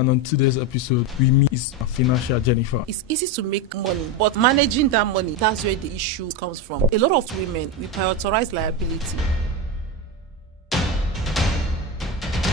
And on today's episode, we meet is financial Jennifer. It's easy to make money, but managing that money, that's where the issue comes from. A lot of women, we prioritize liability.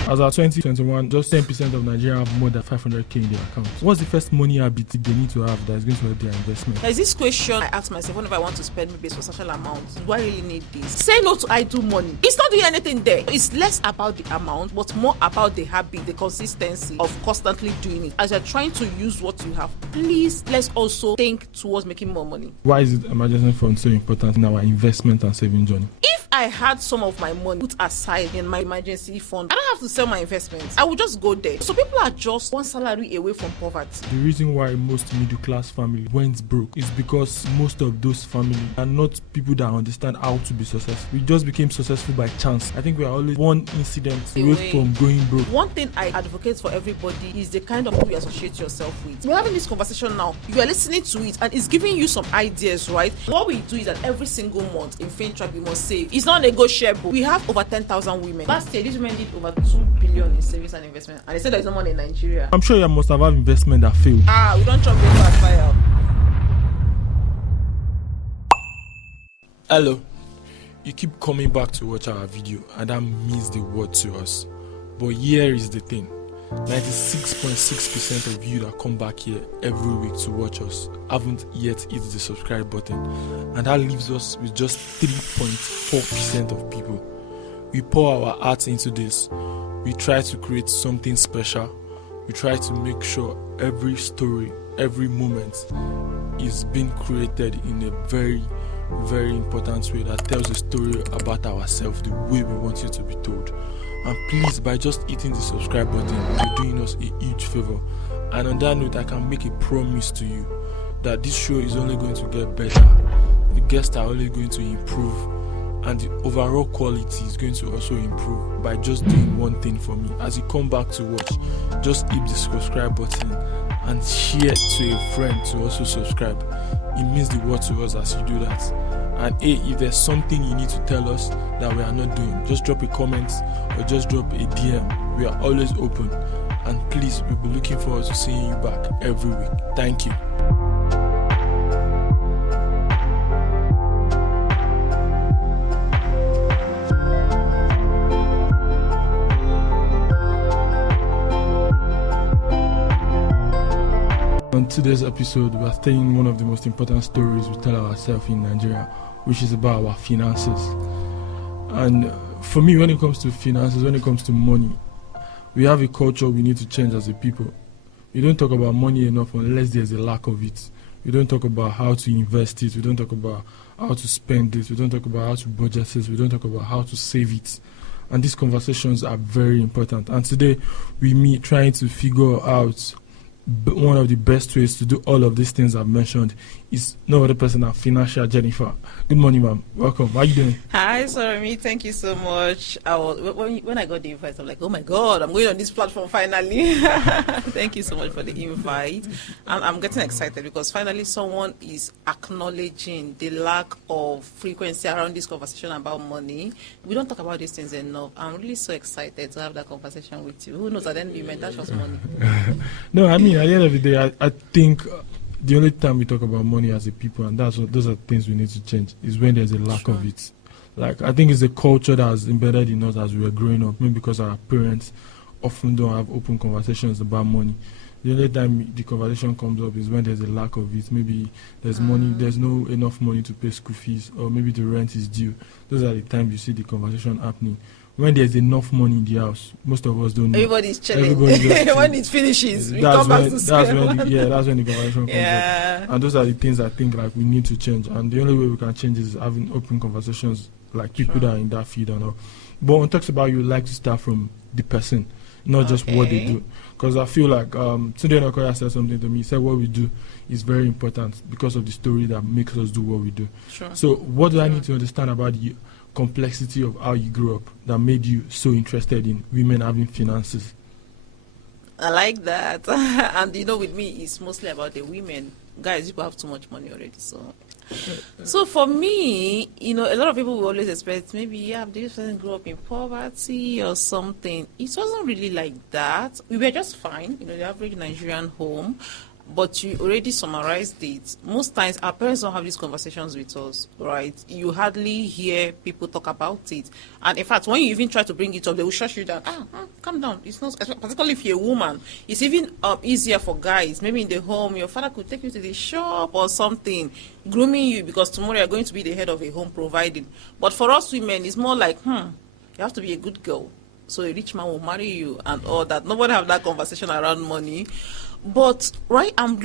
As of 2021, just 10% of Nigerians have more than 500k in their accounts. What's the first money habit they need to have that is going to help their investment? There's this question I ask myself whenever I want to spend maybe a substantial amount. Do I really need this? Say no to idle money. It's not doing anything there. It's less about the amount, but more about the habit, the consistency of constantly doing it. As you're trying to use what you have, please let's also think towards making more money. Why is emergency fund so important in our investment and saving journey? If I had some of my money put aside in my emergency fund, I don't have to sell my investments. I will just go there. So people are just one salary away from poverty. The reason why most middle class families went broke is because most of those families are not people that understand how to be successful. We just became successful by chance. I think we are always one incident away from going broke. One thing I advocate for everybody is the kind of people you associate yourself with. We're having this conversation now. You are listening to it and it's giving you some ideas, right? What we do is that every single month in FinTrack we must save. It's not negotiable. We have over 10,000 women. Last year, these women did over 2 billion in savings and investment. And they said there's no money in Nigeria. I'm sure you must have had investment that failed. We don't chop paper as fire. Hello. You keep coming back to watch our video and that means the world to us. But here is the thing. 96.6% of you that come back here every week to watch us haven't yet hit the subscribe button, and that leaves us with just 3.4% of people. We pour our hearts into this. We try to create something special. We try to make sure every story, every moment is being created in a very, very important way that tells a story about ourselves the way we want you to be told. And please, by just hitting the subscribe button, you're doing us a huge favor. And on that note, I can make a promise to you that this show is only going to get better. The guests are only going to improve, and the overall quality is going to also improve by just doing one thing for me. As you come back to watch, just hit the subscribe button and share to a friend to also subscribe. It means the world to us as you do that. And if there's something you need to tell us that we are not doing, just drop a comment or just drop a DM. We are always open. And please, we'll be looking forward to seeing you back every week. Thank you. On today's episode, we are telling one of the most important stories we tell ourselves in Nigeria, which is about our finances. And for me, when it comes to finances, when it comes to money, we have a culture we need to change as a people. We don't talk about money enough unless there's a lack of it. We don't talk about how to invest it. We don't talk about how to spend it. We don't talk about how to budget it. We don't talk about how to save it. And these conversations are very important. And today, we meet trying to figure out one of the best ways to do all of these things I've mentioned is no other person than financial Jennifer. Good morning, ma'am. Welcome. How are you doing? Hi, Sorami. Thank you so much. When I got the invite, I'm like, oh my God, I'm going on this platform finally. Thank you so much for the invite. And I'm getting excited because finally someone is acknowledging the lack of frequency around this conversation about money. We don't talk about these things enough. I'm really so excited to have that conversation with you. Who knows, at the end of the day, that's just money. No, I mean, at the end of the day, I think the only time we talk about money as a people, and those are things we need to change, is when there's a lack of it. Like, I think it's a culture that's embedded in us as we were growing up, maybe because our parents often don't have open conversations about money. The only time the conversation comes up is when there's a lack of it. Maybe there's money, there's no enough money to pay school fees, or maybe the rent is due. Those are the times you see the conversation happening. When there's enough money in the house, most of us don't know. Everybody's chilling. When it finishes, we come back to square one. That's when the conversation comes up. And those are the things I think like we need to change. And the only way we can change is having open conversations like people that are in that field and all. But when it talks about, you like to start from the person, not just what they do. Because I feel like Chinenye Awirigwe said something to me. He said what we do is very important because of the story that makes us do what we do. So what do I need to understand about you? Complexity of how you grew up that made you so interested in women having finances? I like that. And with me, it's mostly about the women. Guys, people have too much money already, so So for me, a lot of people will always expect maybe, yeah, this person grew up in poverty or something. It wasn't really like that. We were just fine, the average Nigerian home. But you already summarized it. Most times, our parents don't have these conversations with us, right? You hardly hear people talk about it. And in fact, when you even try to bring it up, they will shut you down. Calm down. It's not, particularly if you're a woman. It's even easier for guys. Maybe in the home, your father could take you to the shop or something, grooming you because tomorrow you're going to be the head of a home providing. But for us women, it's more like, you have to be a good girl. So a rich man will marry you and all that. Nobody have that conversation around money. But right, I'm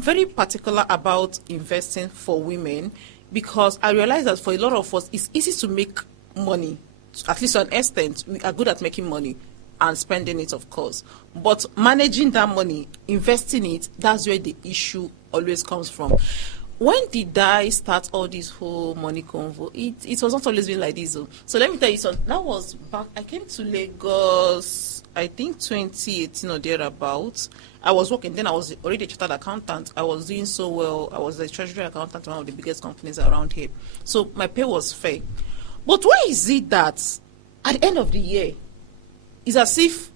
very particular about investing for women because I realize that for a lot of us, it's easy to make money. At least to an extent, we are good at making money and spending it, of course. But managing that money, investing it, that's where the issue always comes from. When did I start all this whole money convo? It was not always been like this. So let me tell you something. That was back, I came to Lagos, I think 2018 or thereabouts. I was working, then I was already a chartered accountant. I was doing so well. I was a treasury accountant in one of the biggest companies around here. So my pay was fair. But why is it that at the end of the year, it's as if,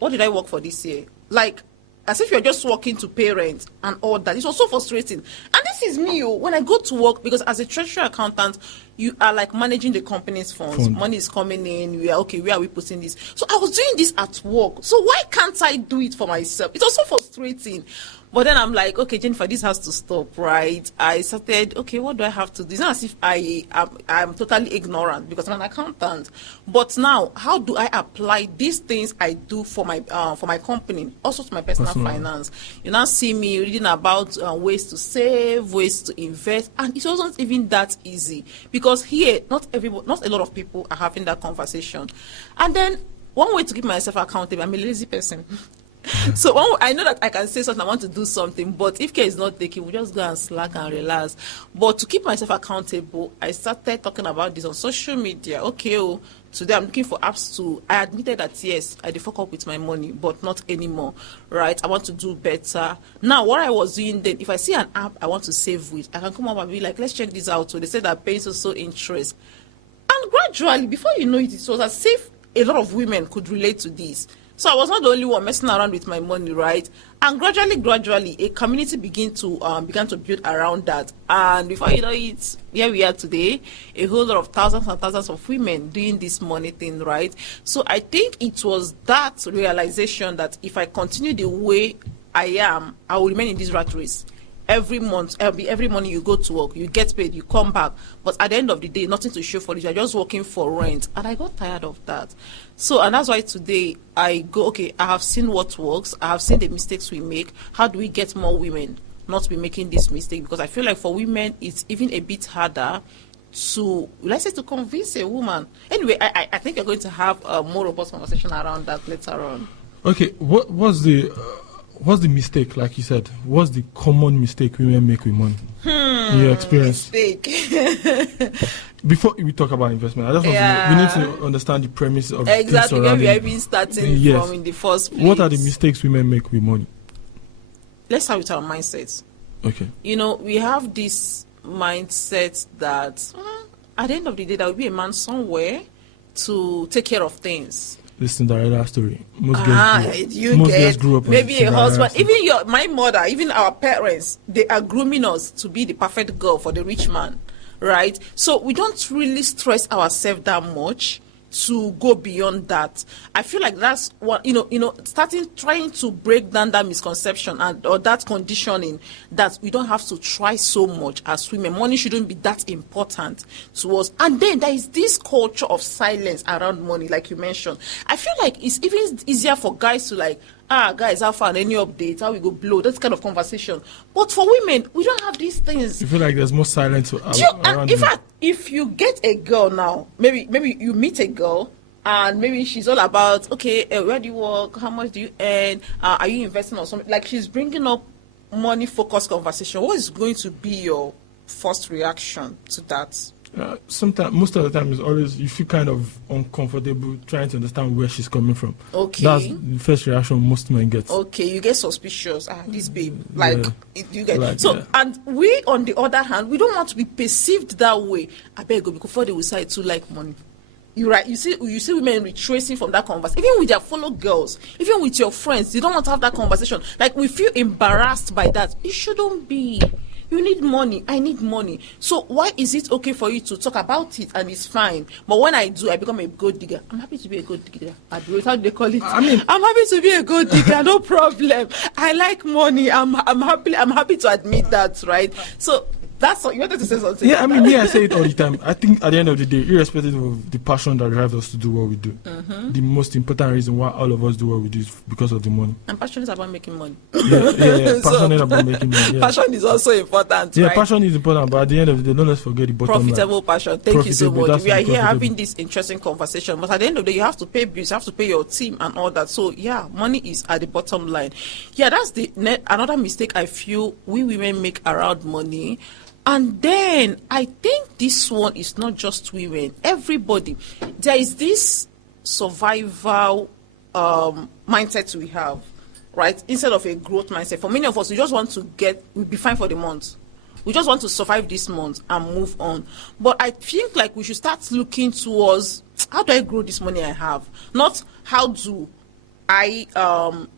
what did I work for this year? Like, as if you're just working to pay rent and all that. It was so frustrating. And this is me, when I go to work, because as a treasury accountant, you are like managing the company's funds. Money is coming in. We are okay. Where are we putting this? So I was doing this at work. So why can't I do it for myself? It was so frustrating. But then I'm like, okay, Jennifer, this has to stop, right? I started, okay, what do I have to do? It's not as if I'm totally ignorant because I'm an accountant. But now, how do I apply these things I do for my company, also to my personal finance? You now see me reading about ways to save, ways to invest, and it wasn't even that easy because here, not a lot of people are having that conversation. And then one way to keep myself accountable, I'm a lazy person. So I know that I can say something, I want to do something, but if care is not taken, we just go and slack and relax. But to keep myself accountable, I started talking about this on social media. Okay, today I'm looking for apps I admitted that yes, I did fuck up with my money, but not anymore, right? I want to do better. Now, what I was doing then, if I see an app I want to save with, I can come up and be like, let's check this out. So they said that paying so interest. And gradually, before you know it, it was as if a lot of women could relate to this. So I was not the only one messing around with my money, right? And gradually, a community began to build around that. And before you know it, here we are today, a whole lot of thousands and thousands of women doing this money thing, right? So I think it was that realization that if I continue the way I am, I will remain in this rat race. Every month, every morning you go to work, you get paid, you come back, but at the end of the day, nothing to show for it. You're just working for rent, and I got tired of that. So, and that's why today I go, okay, I have seen what works, I have seen the mistakes we make. How do we get more women not to be making this mistake? Because I feel like for women, it's even a bit harder to, let's say, to convince a woman. Anyway, I think we're going to have a more robust conversation around that later on. Okay, what's the mistake, like you said? What's the common mistake women make with money? In your experience? Mistake. Before we talk about investment, I just want to know, we need to understand the premise of exactly where we have been starting from in the first place. What are the mistakes women make with money? Let's start with our mindsets. Okay. We have this mindset that at the end of the day, there will be a man somewhere to take care of things. The Cinderella story. Most girls grew up maybe a husband. Even my mother, even our parents, they are grooming us to be the perfect girl for the rich man, right? So we don't really stress ourselves that much to go beyond that. I feel like that's what trying to break down that misconception or that conditioning that we don't have to try so much as women. Money shouldn't be that important to us. And then there is this culture of silence around money, like you mentioned. I feel like it's even easier for guys to like, guys, how far, any updates, how we go blow, that kind of conversation. But for women, we don't have these things. You feel like there's more silence around. In fact, if you get a girl now, maybe you meet a girl, and maybe she's all about, okay, where do you work? How much do you earn? Are you investing or something? Like she's bringing up money-focused conversation. What is going to be your first reaction to that? Sometimes, most of the time, it's always you feel kind of uncomfortable trying to understand where she's coming from. Okay. That's the first reaction most men get. Okay, you get suspicious. This babe, like you get Like, so. yeah. And we, on the other hand, we don't want to be perceived that way. I beg you, before they will say to like money. You right. You see women retracing from that conversation, even with their fellow girls, even with your friends. They don't want to have that conversation. Like we feel embarrassed by that. It shouldn't be. You need money. I need money. So why is it okay for you to talk about it and it's fine? But when I do, I become a gold digger. I'm happy to be a gold digger. How do they call it? I mean, I'm happy to be a gold digger. No problem. I like money. I'm happy to admit that, right? So that's what you wanted to say something. Yeah, I mean, I say it all the time. I think at the end of the day, irrespective of the passion that drives us to do what we do, the most important reason why all of us do what we do is because of the money. I'm passionate about making money. Yeah, passionate about making money. Yeah. Passion is also important, Yeah, right? passion is important, but at the end of the day, don't let's forget the bottom Profitable line. passion. Thank you so Profitable, much. that's We are here profitable. having this interesting conversation, but at the end of the day, you have to pay bills, you have to pay your team and all that. So yeah, money is at the bottom line. Yeah, that's the another mistake I feel we women make around money. And then I think this one is not just women, everybody. There is this survival mindset we have, right? Instead of a growth mindset. For many of us, we just want to we'll be fine for the month. We just want to survive this month and move on. But I think like we should start looking towards, how do I grow this money I have? Not how do I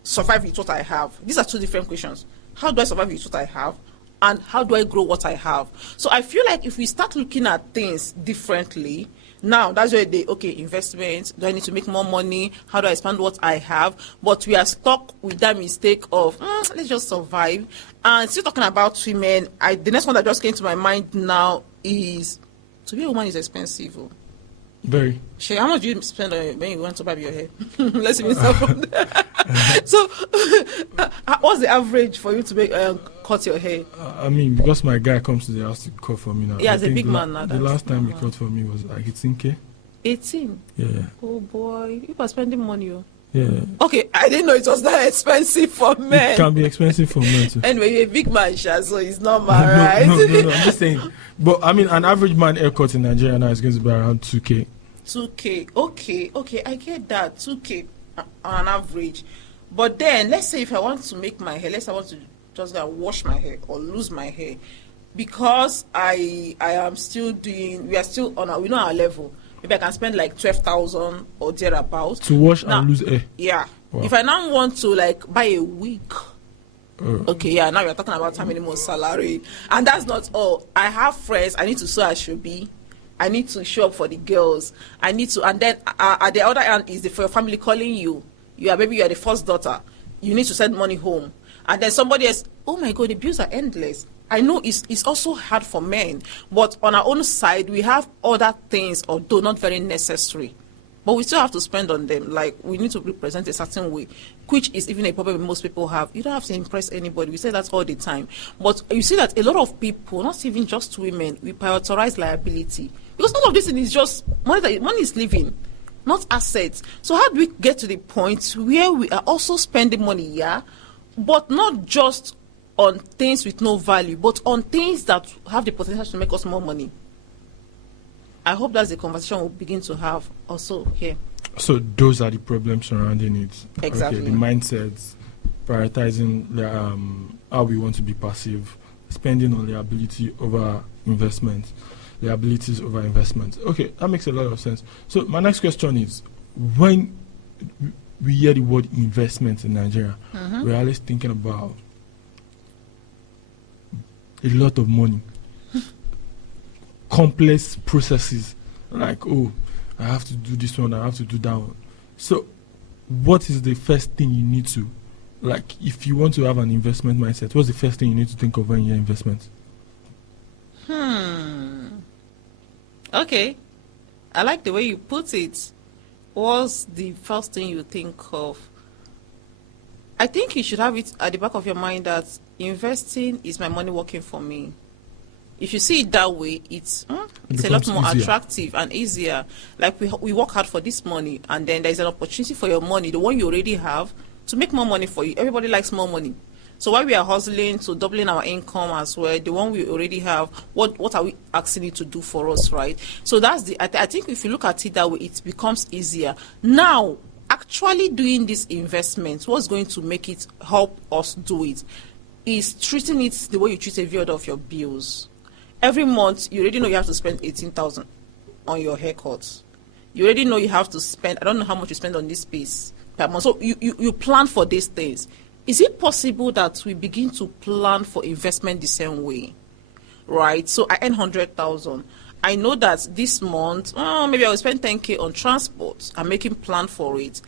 survive with what I have. These are two different questions. How do I survive with what I have? And how do I grow what I have? So I feel like if we start looking at things differently, now that's where investments, do I need to make more money? How do I spend what I have? But we are stuck with that mistake of, let's just survive. And still talking about women, the next one that just came to my mind now is, to be a woman is expensive. Very. Shay, how much do you spend when you want to barb your hair? Let's even start from there. So, what's the average for you to make cut your hair? I mean, because my guy comes to the house to cut for me now. Yeah, I as a think big man now. The last time he cut for me was like 18K. 18? Yeah. Oh boy, you are spending money. Yeah. Okay, I didn't know it was that expensive for men. It can be expensive for men too. Anyway, you're a big man, Sha, so it's normal, right? No, I'm just saying. But I mean, an average man haircut in Nigeria now is going to be around 2K. 2K. Okay, I get that. 2K on an average. But then, let's say if I want to make my hair, let's say I want to just wash my hair or lose my hair, because I am still doing, we are still on our, we know our level. Maybe I can spend like 12,000 or thereabouts. To wash now, and lose hair? Yeah. Wow. If I now want to like buy a wig, okay, yeah, now you're talking about how many months salary. And that's not all. I have friends, I need to sew as should be. I need to show up for the girls. I need to, and then at the other end is for your family calling you. You are the first daughter. You need to send money home. And then somebody else, oh my God, the bills are endless. I know it's also hard for men, but on our own side, we have other things, although not very necessary. But we still have to spend on them. Like, we need to represent a certain way, which is even a problem most people have. You don't have to impress anybody. We say that all the time. But you see that a lot of people, not even just women, we prioritize liability. Because all of this is just, money is living, not assets. So how do we get to the point where we are also spending money, yeah, but not just on things with no value, but on things that have the potential to make us more money? I hope that's the conversation we'll begin to have also here. So those are the problems surrounding it. Exactly. Okay, the mindsets, prioritizing how we want to be passive, spending on liability over investment, liabilities over investment. Okay, that makes a lot of sense. So my next question is, when we hear the word investment in Nigeria, we're always thinking about a lot of money. Complex processes, like, oh, I have to do this one, I have to do that one. So what is the first thing you need to, like, if you want to have an investment mindset, what's the first thing you need to think of when you're investment? Okay, I like the way you put it. What's the first thing you think of? I think you should have it at the back of your mind that investing is my money working for me. If you see it that way, it's a lot more attractive and easier. Like we work hard for this money, and then there's an opportunity for your money, the one you already have, to make more money for you. Everybody likes more money. So while we are hustling to doubling our income as well, the one we already have, what are we asking it to do for us, right? So that's I think if you look at it that way, it becomes easier. Now, actually doing this investment, what's going to make it help us do it is treating it the way you treat every other of your bills. Every month, you already know you have to spend 18,000 on your haircuts. You already know you have to spend, I don't know how much you spend on this space per month. So you plan for these things. Is it possible that we begin to plan for investment the same way? Right? So I earn 100,000. I know that this month, maybe I will spend 10K on transport. I'm making plan for it.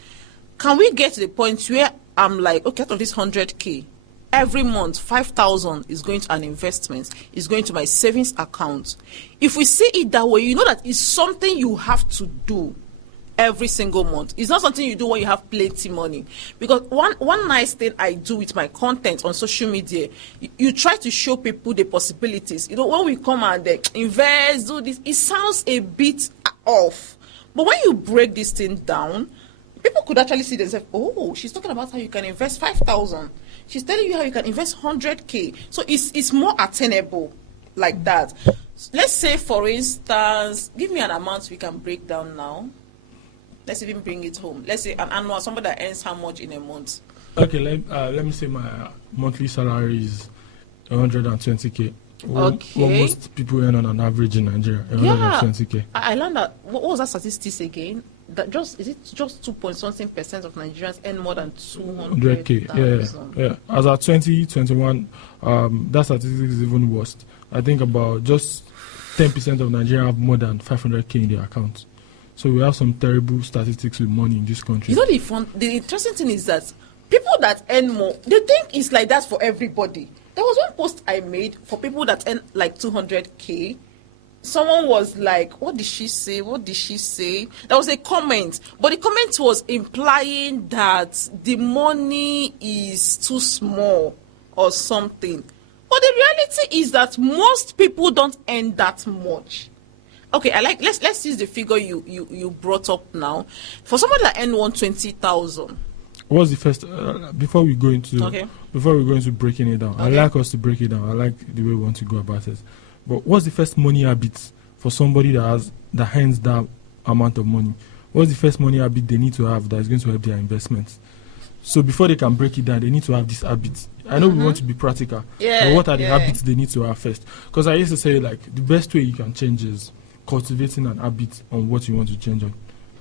Can we get to the point where I'm like, okay, out of this 100K, every month 5,000 is going to an investment, is going to my savings account? If we see it that way, you know that it's something you have to do every single month. It's not something you do when you have plenty money. Because one nice thing I do with my content on social media, you try to show people the possibilities. You know, when we come and invest, do this, it sounds a bit off. But when you break this thing down, people could actually see themselves, oh, she's talking about how you can invest 5,000. She's telling you how you can invest 100K. So it's more attainable like that. Let's say, for instance, give me an amount we can break down now. Let's even bring it home. Let's say an annual, somebody that earns how much in a month? Okay, let me say my monthly salary is 120K. Okay. What most people earn on an average in Nigeria, 120K. Yeah, I learned that. What was that statistics again? That is it just 2.something% of Nigerians earn more than 200K? Yeah. As at 2021, that statistic is even worse. I think about just 10% of Nigerians have more than 500K in their account. So we have some terrible statistics with money in this country. You know, the interesting thing is that people that earn more, they think it's like that for everybody. There was one post I made for people that earn like 200K. Someone was like, what did she say? There was a comment, but the comment was implying that the money is too small or something. But the reality is that most people don't earn that much. Okay, let's use the figure you brought up now. For somebody that earn 120,000. What's the first before we go into breaking it down? Okay. I like us to break it down. I like the way we want to go about it. But what's the first money habit for somebody that earns that amount of money? What's the first money habit they need to have that is going to help their investments? So before they can break it down, they need to have this habit. I know we want to be practical, but what are the habits they need to have first? Because I used to say, like, the best way you can change is cultivating an habit on what you want to change on.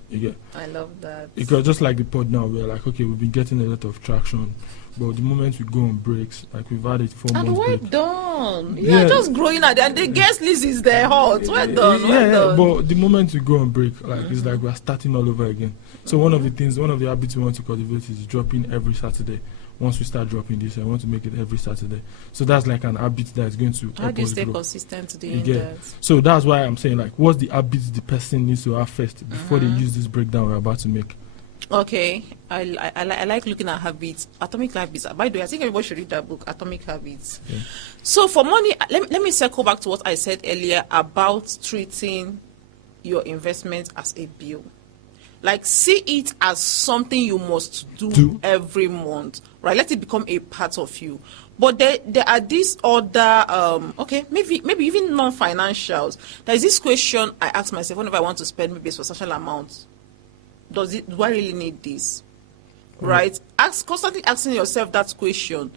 You get? I love that. Because just like the pod now, we're like, okay, we've been getting a lot of traction, but the moment we go on breaks, like we've had it 4 months. And we're done. Yeah, just growing out there, and the guest list is there hot. We're done. But the moment we go on break, like it's like we're starting all over again. So one of the habits we want to cultivate is dropping every Saturday. Once we start dropping this, I want to make it every Saturday. So that's like an habit that is going to help us grow. How do you stay consistent to doing that? So that's why I'm saying, like, what's the habits the person needs to have first before they use this breakdown we're about to make? Okay, I like looking at habits, atomic habits. By the way, I think everybody should read that book, Atomic Habits. Yeah. So for money, let me circle back to what I said earlier about treating your investment as a bill. Like, see it as something you must do every month, right? Let it become a part of you. But there are these other, maybe even non-financials. There is this question I ask myself whenever I want to spend maybe a substantial amount. Do I really need this? Right? Constantly asking yourself that question.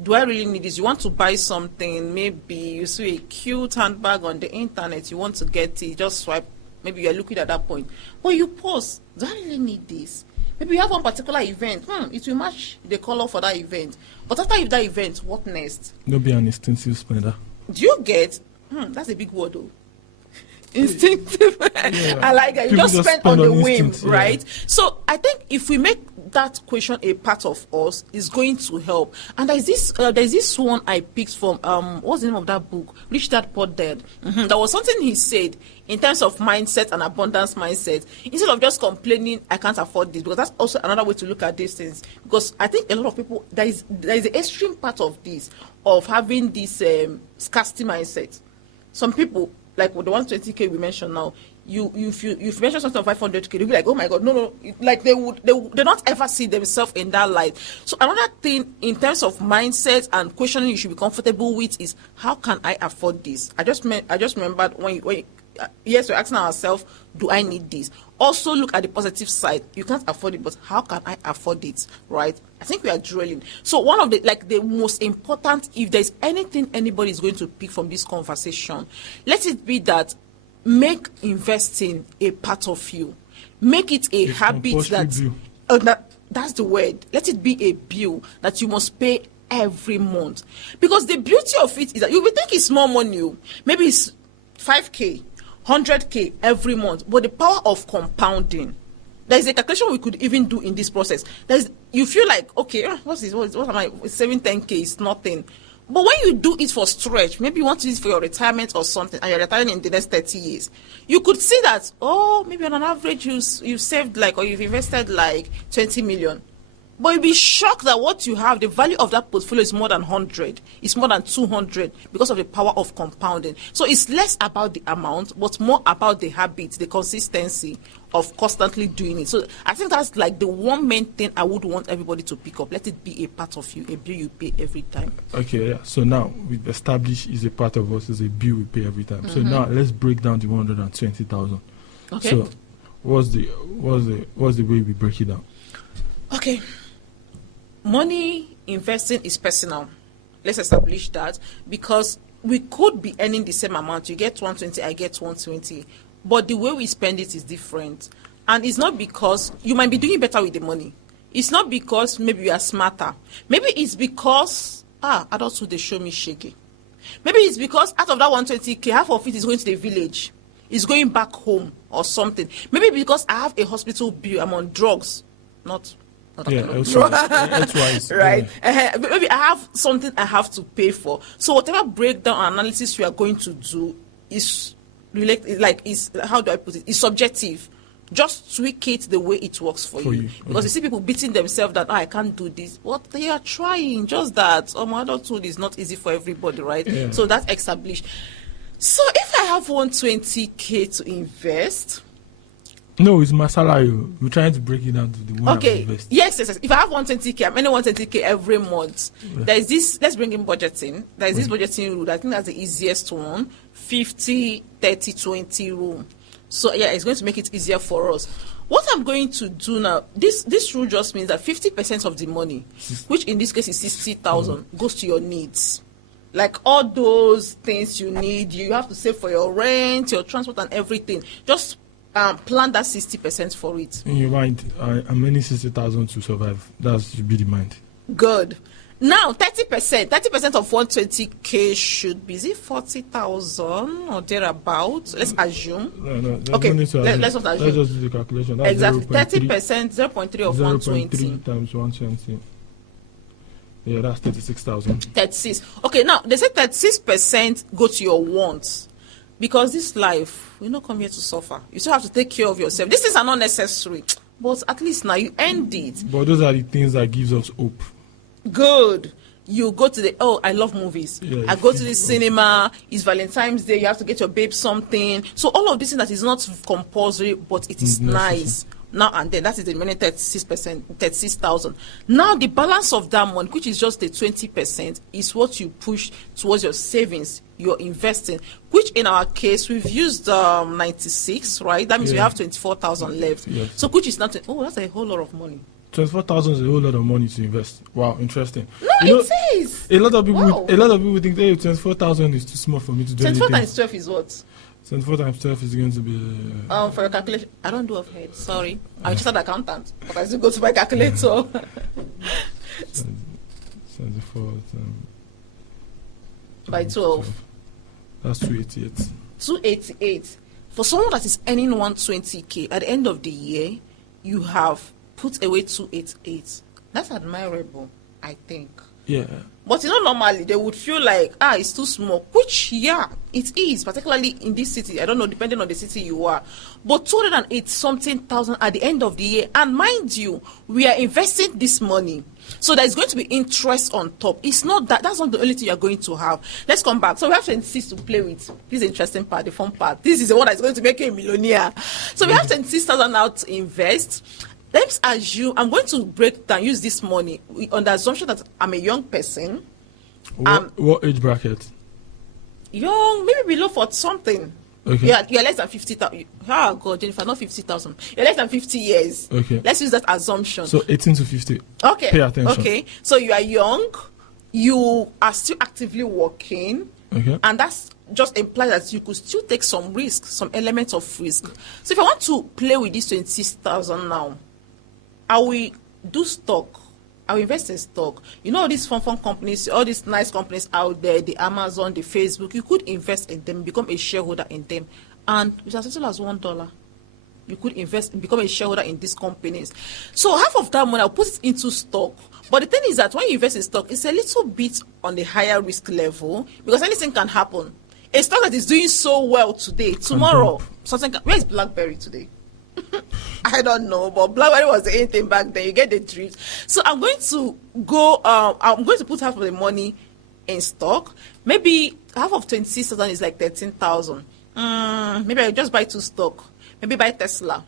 Do I really need this? You want to buy something, maybe you see a cute handbag on the internet, you want to get it, just swipe. Maybe you're looking at that point. But you pause. Do I really need this? Maybe you have one particular event. It will match the color for that event. But after that event, what next? Don't be an instinctive spender. Do you get? That's a big word, though. Instinctive. Yeah. I like that. You just spend on the whim, right? So I think if we make that question a part of us, is going to help. And there's this one I picked from what's the name of that book? Rich Dad Poor Dad. There was something he said in terms of mindset and abundance mindset. Instead of just complaining, I can't afford this, because that's also another way to look at these things. Because I think a lot of people, there is an extreme part of this, of having this scarcity mindset. Some people, like with the 120K we mentioned now, if you mention something of 500k, they'll be like, oh my god, no, like they not ever see themselves in that light. So another thing in terms of mindset and questioning you should be comfortable with is, how can I afford this? I just remembered yes, we're asking ourselves, do I need this? Also look at the positive side. You can't afford it, but how can I afford it? Right? I think we are drilling. So one of the most important, if there's anything anybody is going to pick from this conversation, let it be that make investing a part of you. Make it a habit that's the word. Let it be a bill that you must pay every month. Because the beauty of it is that you will think it's small money. Maybe it's 5k, 100k every month. But the power of compounding, there is a calculation we could even do in this process. You feel like, okay, what am I saving 10k? It's nothing. But when you do it for stretch, maybe you want to use it for your retirement or something, and you're retiring in the next 30 years, you could see that, maybe on an average you've saved or you've invested 20 million. But you'll be shocked that what you have, the value of that portfolio is more than 100. It's more than 200 because of the power of compounding. So it's less about the amount, but more about the habit, the consistency of constantly doing it. So I think that's the one main thing I would want everybody to pick up. Let it be a part of you, a bill you pay every time. Okay, yeah. So now we've established is a part of us, is a bill we pay every time. Mm-hmm. So now let's break down the 120,000. Okay. So what's the way we break it down? Okay. Money investing is personal. Let's establish that, because we could be earning the same amount. You get 120, I get 120. But the way we spend it is different. And it's not because you might be doing better with the money. It's not because maybe you are smarter. Maybe it's because, adulthood, they show me shaky. Maybe it's because out of that 120k, half of it is going to the village. It's going back home or something. Maybe because I have a hospital bill, I'm on drugs. Elsewise. Right. Yeah. Maybe I have something I have to pay for. So whatever breakdown analysis you are going to do is how do I put it? It's subjective. Just tweak it the way it works for you. Because you see people beating themselves that I can't do this. What they are trying, just that. Adulthood is not easy for everybody, right? Yeah. So that's established. So if I have 120k to invest. No, it's my salary. We're trying to break it down to the one. Okay. Yes. If I have 120k, I'm earning 120k every month. Yeah. There is this. Let's bring in budgeting. There is this budgeting rule. I think that's the easiest one. 50, 30, 20 rule. So yeah, it's going to make it easier for us. What I'm going to do now, this rule just means that 50% of the money, which in this case is 60,000, goes to your needs. Like all those things you need, you have to save for your rent, your transport, and everything. Just plan that 60% for it. In your mind, I'm earning 60,000 to survive. That should be the mind. Good. Now, 30% of 120k should be, is it 40,000 or thereabouts? Let's assume. No. Okay, let's not assume. Let's just do the calculation. That's exactly. 30%, 0.3 of 120. 0.3 times 120. Yeah, that's 36,000. 36. Okay, now, they say 36% go to your wants. Because this life, we don't come here to suffer. You still have to take care of yourself. These things are not necessary. But at least now you end it. But those are the things that gives us hope. Good. You go to I love movies. Yeah, I go to the cinema. It's Valentine's Day. You have to get your babe something. So all of this thing that is not compulsory, but it is nice. Now and then, that is the remaining 36%, 36,000. Now the balance of that money, which is just the 20%, is what you push towards your savings, your investing. Which in our case, we've used 96, right? That means we have 24,000 left. Yes. So which is not, that's a whole lot of money. 24,000 is a whole lot of money to invest. Wow, interesting. No, it is. A lot of people think, hey, 24,000 is too small for me to do 24 anything. times 12 is what? 24 times 12 is going to be... for your calculation, I don't do off head, sorry. I'm just an accountant, but I still go to my calculator. 74 by 12. That's 288. 288. For someone that is earning 120k, at the end of the year, you have put away 288. That's admirable, I think. Yeah. But normally they would feel like, it's too small, which, yeah, it is, particularly in this city. I don't know, depending on the city you are. But 208 something thousand at the end of the year. And mind you, we are investing this money. So there's going to be interest on top. It's not that's not the only thing you're going to have. Let's come back. So we have 26 to play with. This is the interesting part, the fun part. This is the one that's going to make you a millionaire. So we have 26,000 now to invest. Let's assume I'm going to break down, use this money on the assumption that I'm a young person. What age bracket? Young, maybe below 40 something. Okay. You're less than 50,000. Oh God, Jennifer, not 50,000. You're less than 50 years. Okay. Let's use that assumption. So 18 to 50. Okay. Pay attention. Okay. So you are young. You are still actively working. Okay. And that's just implies that you could still take some risk, some elements of risk. So if I want to play with this 26,000 now, I will do stock. I will invest in stock. You know, all these fun companies, all these nice companies out there, the Amazon, the Facebook, you could invest in them, become a shareholder in them. And with as little as $1, you could invest and become a shareholder in these companies. So half of that money, I'll put it into stock. But the thing is that when you invest in stock, it's a little bit on the higher risk level because anything can happen. A stock that is doing so well today, tomorrow, where is BlackBerry today? I don't know, but BlackBerry was the anything back then. You get the drift. So I'm going to go. I'm going to put half of the money in stock. Maybe half of 26,000 is like 13,000. Maybe I just buy 2 stock. Maybe buy Tesla,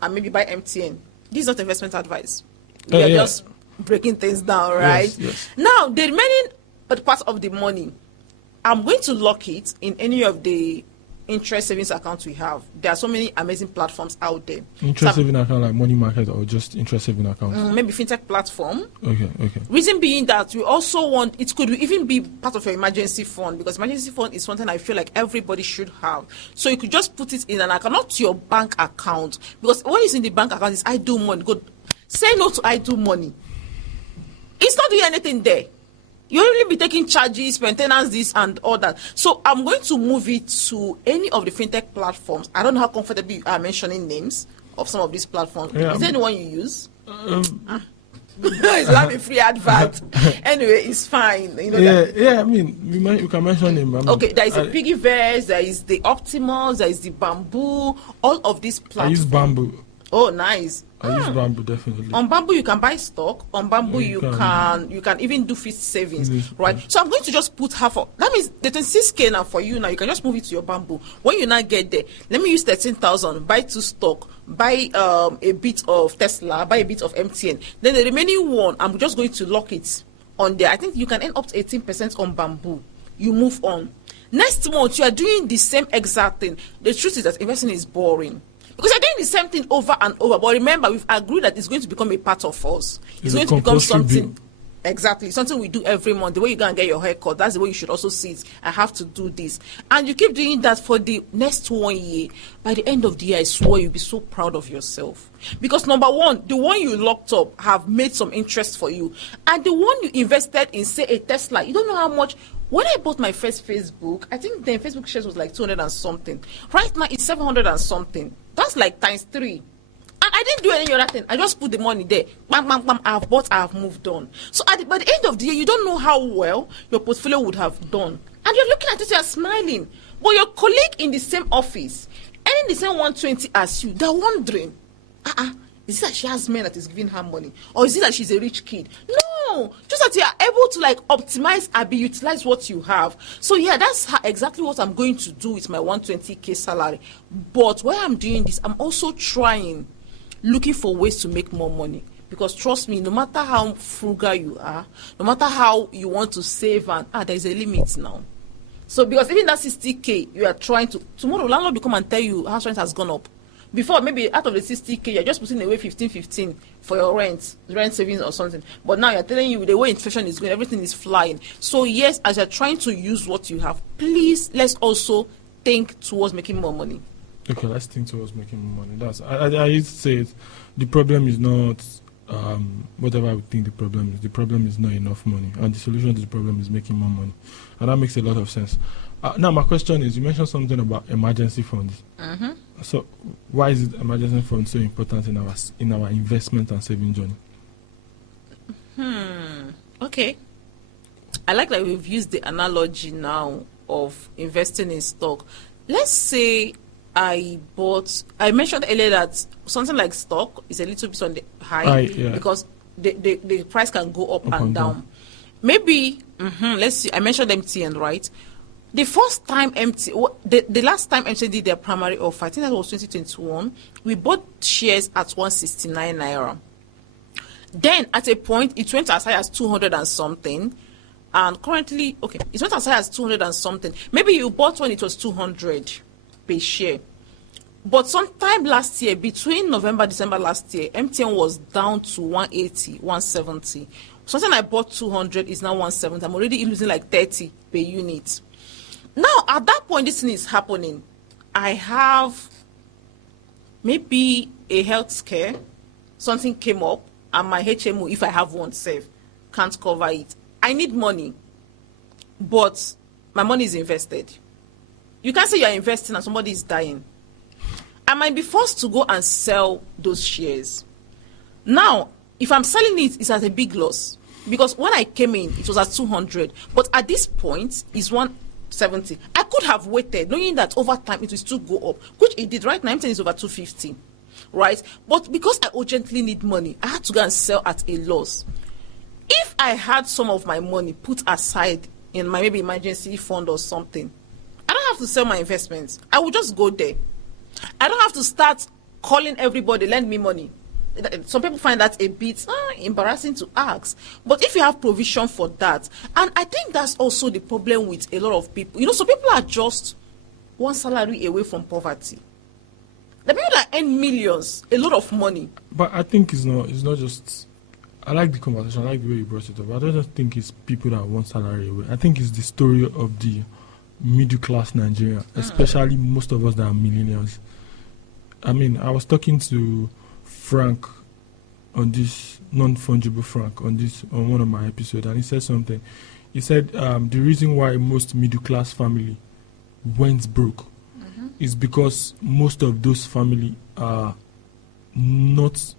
and maybe buy MTN. This is not investment advice. We are just breaking things down, right? Yes. Now the remaining part of the money, I'm going to lock it in any of the interest savings accounts we have. There are so many amazing platforms out there. Interest saving account like money market or just interest saving account? Maybe fintech platform. Okay. Reason being that we also want, it could even be part of your emergency fund, because emergency fund is something I feel like everybody should have. So you could just put it in an account, not your bank account, because when it's in the bank account, it's idle money. Good. Say no to idle money. It's not doing anything there. You will only be taking charges, maintenance, this and all that. So I'm going to move it to any of the fintech platforms. I don't know how comfortable you are mentioning names of some of these platforms. Yeah. Is there anyone you use? It's not a free advert. Anyway, it's fine. You know I mean, you can mention him. Okay, there is a Piggyverse, there is the Optimus, there is the Bamboo, all of these platforms. I use Bamboo. Oh, nice. I use Bamboo definitely. On Bamboo, you can buy stock. On Bamboo, you can even do fixed savings, right? So I'm going to just put half of that. Means the 26K now for you now. You can just move it to your Bamboo. When you now get there, let me use 13,000. Buy 2 stock. Buy a bit of Tesla. Buy a bit of MTN. Then the remaining one, I'm just going to lock it on there. I think you can earn up to 18% on Bamboo. You move on. Next month, you are doing the same exact thing. The truth is that investing is boring. Because you're doing the same thing over and over. But remember, we've agreed that it's going to become a part of us. It's going to become something. Exactly. Something we do every month. The way you go and get your hair cut, that's the way you should also see it. I have to do this. And you keep doing that for the next 1 year. By the end of the year, I swear you'll be so proud of yourself. Because number one, the one you locked up have made some interest for you. And the one you invested in, say, a Tesla, you don't know how much. When I bought my first Facebook, I think the Facebook shares was like 200 and something. Right now, it's 700 and something. That's like times 3. And I didn't do any other thing. I just put the money there. Bam, bam, bam. I have bought, I have moved on. So by the end of the year, you don't know how well your portfolio would have done. And you're looking at it, you're smiling. But your colleague in the same office, earning the same 120 as you, they're wondering, is it that she has men that is giving her money? Or is it that she's a rich kid? No, just that you are able to like optimize and utilize what you have. So yeah, that's exactly what I'm going to do with my 120K salary. But while I'm doing this, I'm also looking for ways to make more money. Because trust me, no matter how frugal you are, no matter how you want to save, and there's a limit now. So because even that 60K, you are trying to, tomorrow landlord will come and tell you house rent has gone up. Before, maybe out of the 60K, you're just putting away 15 for your rent savings or something. But now you're telling you the way inflation is going, everything is flying. So yes, as you're trying to use what you have, please, let's also think towards making more money. Okay, let's think towards making more money. I used to say it, the problem is not whatever we think the problem is. The problem is not enough money. And the solution to the problem is making more money. And that makes a lot of sense. Now, my question is, you mentioned something about emergency funds. Mm-hmm. So, why is emergency fund so important in our investment and saving journey? Okay. I like that we've used the analogy now of investing in stock. Let's say I mentioned earlier that something like stock is a little bit on the high because the price can go up and down. Maybe, let's see, I mentioned MTN, right? The last time MTN did their primary offer, I think that was 2021, we bought shares at 169 naira. Then at a point, it went as high as 200 and something. And currently, it went as high as 200 and something. Maybe you bought when it was 200 per share. But sometime last year, between November, December last year, MTN was down to 180, 170. Something I bought 200 is now 170. I'm already losing like 30 per unit. Now, at that point, this thing is happening. I have maybe a health scare. Something came up, and my HMO, if I have one safe, can't cover it. I need money, but my money is invested. You can't say you're investing and somebody is dying. I might be forced to go and sell those shares. Now, if I'm selling it, it's at a big loss. Because when I came in, it was at 200. But at this point, it's 170. I could have waited, knowing that over time it will still go up, which it did. Right now, MTN is over 250. Right? But because I urgently need money, I had to go and sell at a loss. If I had some of my money put aside in my maybe emergency fund or something, I don't have to sell my investments. I will just go there. I don't have to start calling everybody, lend me money. Some people find that a bit embarrassing to ask. But if you have provision for that, and I think that's also the problem with a lot of people. Some people are just one salary away from poverty. The people that earn millions, a lot of money. But I think it's not just... I like the conversation. I like the way you brought it up. I don't just think it's people that want salary away. I think it's the story of the middle class Nigeria, especially most of us that are millennials. I mean, I was talking to Frank on this non-fungible Frank on one of my episodes, and he said something. He said the reason why most middle class family went broke is because most of those family are not.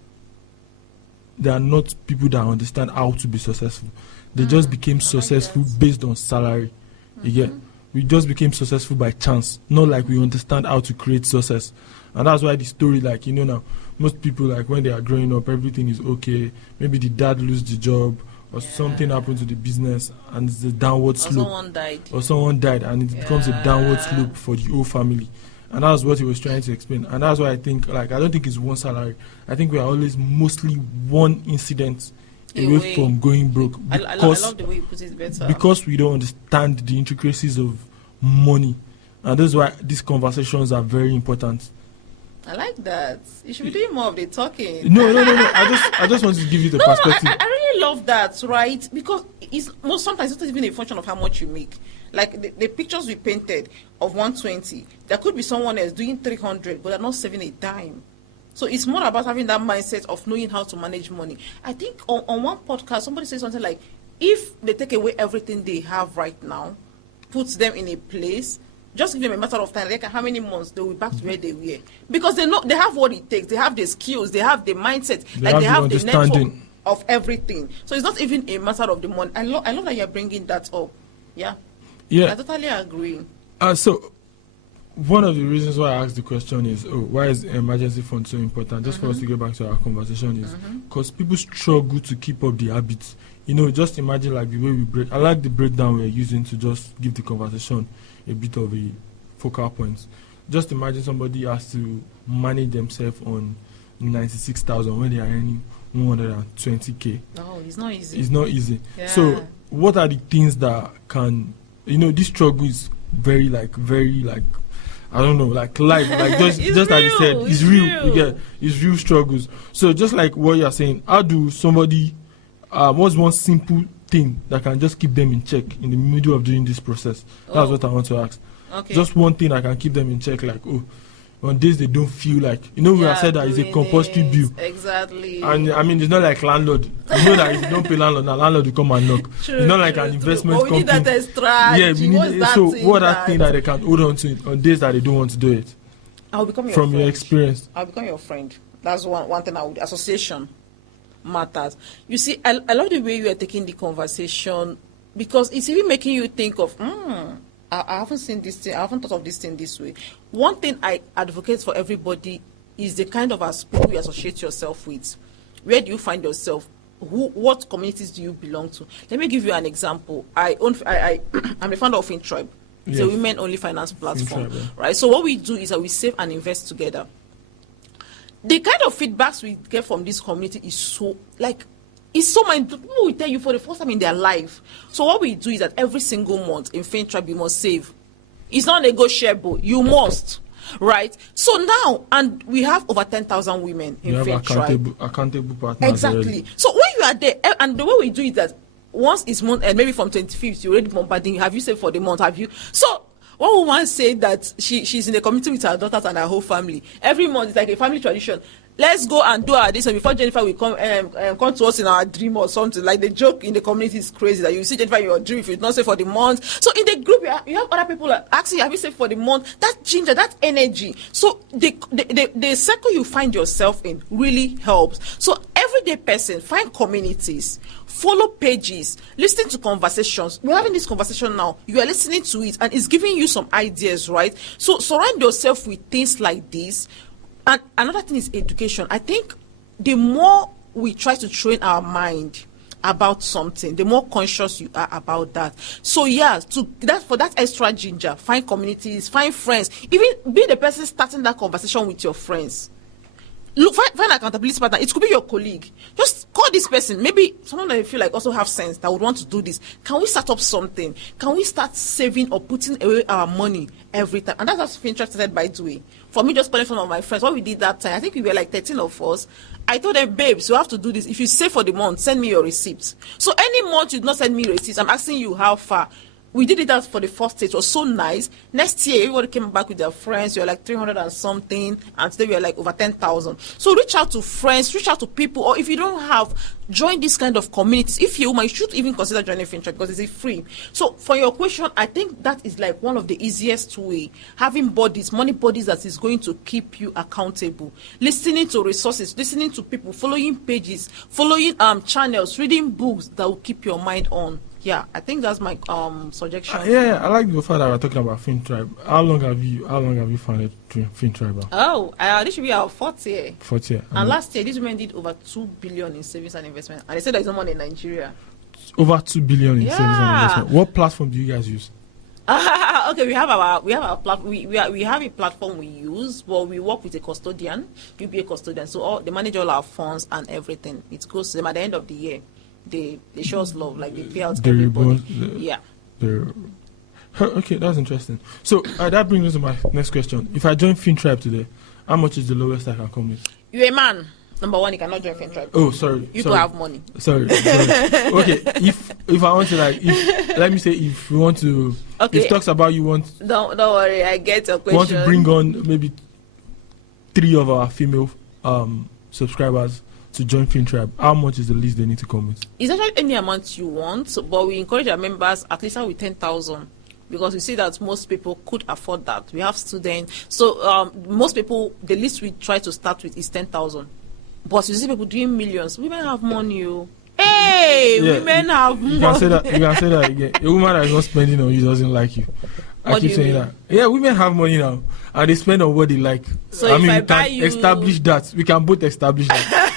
They are not people that understand how to be successful. They just became successful based on salary. We just became successful by chance, not like we understand how to create success. And that's why the story, now, most people, when they are growing up, everything is okay. Maybe the dad loses the job, or something happened to the business, and it's a downward slope. Or someone died, and it becomes a downward slope for the whole family. And that's what he was trying to explain. And that's why I think, I don't think it's one salary. I think we are always mostly one incident away from going broke. I love the way you put it better. Because we don't understand the intricacies of money. And that's why these conversations are very important. I like that. You should be doing more of the talking. No. I just want to give you the perspective. I really love that, right? Because sometimes it's not even a function of how much you make. Like the pictures we painted of 120, there could be someone else doing 300, but they're not saving a dime. So it's more about having that mindset of knowing how to manage money. I think on one podcast, somebody said something like, if they take away everything they have right now, puts them in a place, just give them a matter of time, like how many months they will be back to where they were. Because they know they have what it takes, they have the skills, they have the mindset, they have the network of everything. So it's not even a matter of the money. I love that you're bringing that up. Yeah. I totally agree. So one of the reasons why I asked the question is, why is emergency fund so important? Just for us to get back to our conversation is because people struggle to keep up the habits. Just imagine the way we break. I like the breakdown we're using to just give the conversation a bit of a focal point. Just imagine somebody has to manage themselves on 96,000 when they are earning 120k. No, it's not easy. It's not easy. Yeah. So what are the things that can, this struggle is very I don't know, life, just like you said, it's real. It's real struggles. So just like what you're saying, how do somebody, what's one simple thing that can just keep them in check in the middle of doing this process? That's what I want to ask. Okay. Just one thing that can keep them in check, on days they don't feel like, we have said that it's a compulsory bill. Exactly. And I mean, it's not like landlord. You know that if you don't pay landlord, now landlord will come and knock. It's not like an investment company. We need that extra. Yeah, we need. So what are things that they can hold on to on days that they don't want to do it? I'll become your from friend. Your experience. I'll become your friend. That's one thing I would. Association matters. You see, I love the way you are taking the conversation because it's even making you think of, I haven't seen this thing, I haven't thought of this thing this way. One thing I advocate for everybody is the kind of people you associate yourself with. Where do you find yourself? What communities do you belong to? Let me give you an example. I'm a founder of FinTribe. It's a women-only finance platform, right? So what we do is that we save and invest together. The kind of feedbacks we get from this community is so, it's so mind. People will tell you for the first time in their life. So what we do is that every single month in FinTribe, you must save. It's not negotiable. You must. Right, so now, and we have over 10,000 women in FinTribe. Accountable partners. Exactly. Already. So when you are there, and the way we do it, that once it's month, and maybe from 25th, you already bombarding. Have you saved for the month? Have you? So one woman said that she's in the community with her daughters and her whole family. Every month, it's like a family tradition. Let's go and do our this, and before Jennifer will come to us in our dream or something. Like the joke in the community is crazy that you see Jennifer in your dream if you not save for the month. So in the group, you have other people asking, have you saved for the month? That ginger, that energy. So the circle you find yourself in really helps. So everyday person, find communities, follow pages, listen to conversations. We're having this conversation now. You are listening to it, and it's giving you some ideas, right? So surround yourself with things like this. And another thing is education. I think the more we try to train our mind about something, the more conscious you are about that. So for that extra ginger, find communities, find friends, even be the person starting that conversation with your friends. Look, find an accountability partner. It could be your colleague. Just call this person. Maybe someone that you feel like also have sense that would want to do this. Can we start up something? Can we start saving or putting away our money every time? And that's what FinTribe started, by the way. For me, just calling some of my friends, what we did that time, I think we were like 13 of us. I told them, babes, you have to do this. If you save for the month, send me your receipts. So any month you do not send me receipts, I'm asking you how far. We did it out for the first stage. It was so nice. Next year, everybody came back with their friends. We were like 300 and something. And today we are like over 10,000. So reach out to friends, reach out to people. Or if you don't have, join this kind of communities. If you should even consider joining FinTribe because it's free. So for your question, I think that is like one of the easiest way. Having bodies, money bodies that is going to keep you accountable. Listening to resources, listening to people, following pages, following channels, reading books that will keep your mind on. Yeah, I think that's my suggestion. I like the fact that we're talking about FinTribe. How long have you founded FinTribe? Oh, this should be our fourth year. Fourth year. And last year, these women did over 2 billion in savings and investment, and they said there's no money in Nigeria. Over 2 billion in savings and investment. What platform do you guys use? Okay, we have our platform. We have a platform we use, but we work with a custodian. You be a custodian, so they manage all our funds and everything. It goes to them at the end of the year. They show us love, like they pay out everybody. Okay, that's interesting. So that brings us to my next question. If I join FinTribe today, how much is the lowest I can come with? You're a man. Number one, you cannot join FinTribe. Oh, sorry. You don't have money. Sorry. Okay, if I want to let me say if you want to, if talks about you want. Don't worry, I get your question. Want to bring on maybe 3 of our female subscribers to join FinTribe, how much is the least they need to come with? It's actually any amount you want, but we encourage our members at least with 10,000 because we see that most people could afford that. We have students, so most people, the least we try to start with is 10,000. But you see people doing millions. Women have money, Hey, women have money. You can say that again. A woman that is not spending on you doesn't like you. I keep saying that. Yeah, women have money now, and they spend on what they like. So we can establish that. We can both establish that.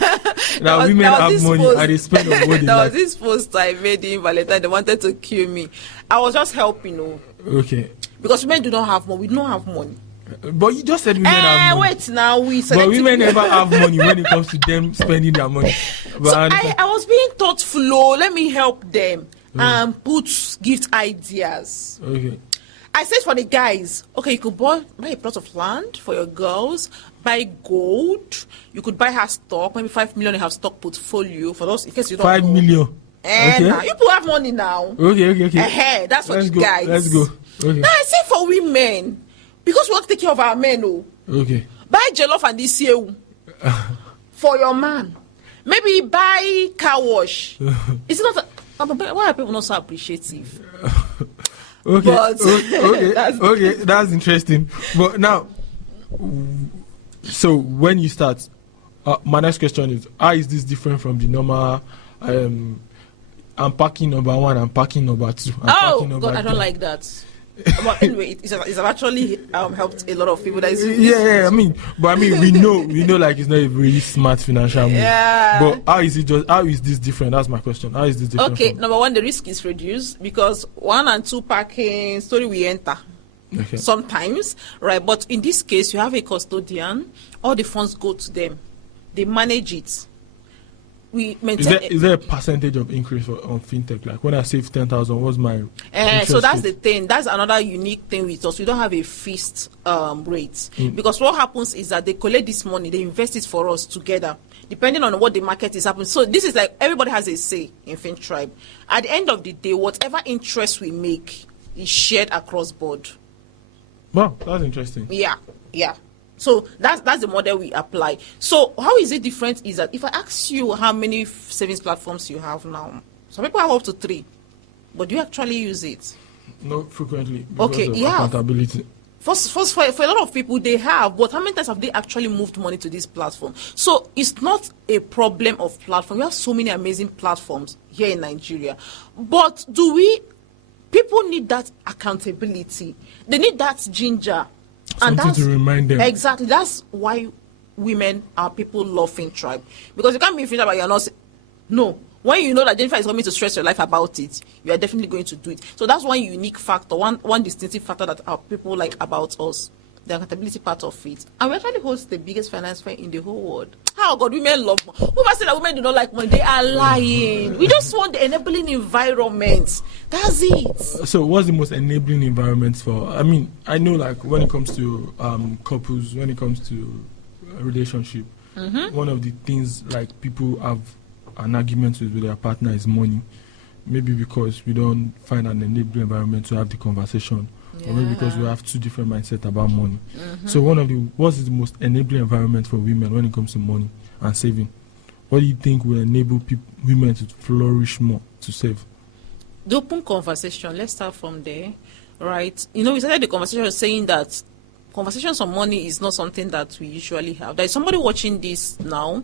Now women have money and they spend on what they like. There was this post I made in Valentine. They wanted to kill me. I was just helping, Okay. Because women do not have money. We don't have money. But you just said women have money. Wait, now but women never have money when it comes to them spending their money. But so I was being thoughtful. Let me help them and put gift ideas. Okay. I said for the guys, okay, you could buy a plot of land for your girls, buy gold, you could buy her stock, maybe 5 million you have stock portfolio for those in case you don't 5 know. million. And okay. You people have money now. Okay. That's for the guys. Let's go. Okay. Now I say for women, because we want to take care of our men, Okay. Buy jollof and this year for your man. Maybe buy car wash. It's not why are people not so appreciative? Okay. But okay, that's interesting. But now, so when you start, my next question is: how is this different from the normal I'm packing number one, I'm packing number two. Oh God, I don't like that. But anyway, it's actually helped a lot of people. That is I mean, we know, like it's not a very smart financial move. Yeah. But how is this different? That's my question. How is this different? Okay, number one, the risk is reduced because 1 and 2 parking story we enter. Okay. Sometimes, right? But in this case, you have a custodian. All the funds go to them. They manage it. We maintain. Is there a percentage of increase on fintech? Like when I save 10,000, what's my so that's rate? The thing. That's another unique thing with us. We don't have a fixed rate because what happens is that they collect this money, they invest it for us together, depending on what the market is happening. So this is like everybody has a say in FinTribe. At the end of the day, whatever interest we make is shared across board. Wow, that's interesting. Yeah. So that's the model we apply. So how is it different is that if I ask you how many savings platforms you have now, some people have up to 3, but do you actually use it? Not frequently because of yeah. accountability. For a lot of people, they have, but how many times have they actually moved money to this platform? So it's not a problem of platform. We have so many amazing platforms here in Nigeria. But people need that accountability. They need that ginger. Something to remind them. Exactly. That's why people love FinTribe. Because you can't be in FinTribe but you're not. No. When you know that Jennifer is coming to stress your life about it, you are definitely going to do it. So that's one unique factor, one distinctive factor that our people like about us. The accountability part of it. And we actually host the biggest finance fair in the whole world. Oh God, women love money. Who must say that women do not like money? They are lying. We just want the enabling environment. That's it. So what's the most enabling environment for? I mean, I know like when it comes to couples, when it comes to a relationship, one of the things like people have an argument with their partner is money. Maybe because we don't find an enabling environment to have the conversation. Yeah. Or maybe because we have 2 different mindsets about money. So what's the most enabling environment for women when it comes to money and saving? What do you think will enable women to flourish more, to save? The open conversation, let's start from there, right? We started the conversation saying that conversations on money is not something that we usually have. There is somebody watching this now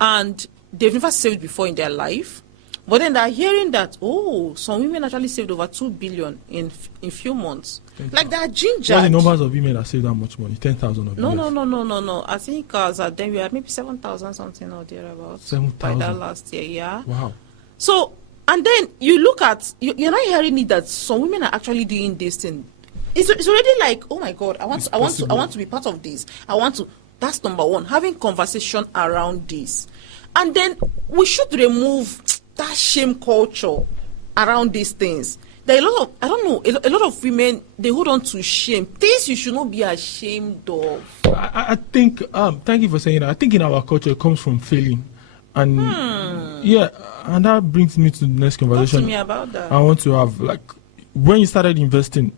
and they've never saved before in their life. But then they're hearing that, some women actually saved over 2 billion in few months. Like they're ginger. What are the numbers of women that saved that much money? 10,000 of No. I think then we had maybe 7,000 something or thereabouts. 7,000? By that last year, yeah. Wow. So, and then you look at, you're not hearing it that some women are actually doing this thing. It's already like, oh my God, I want to be part of this. That's number one, having conversation around this. And then we should remove that shame culture around these things. There are a lot of women, they hold on to shame. Things you should not be ashamed of. I think, thank you for saying that. I think in our culture, it comes from failing. And and that brings me to the next conversation. Talk to me about that. I want to have, like, when you started investing,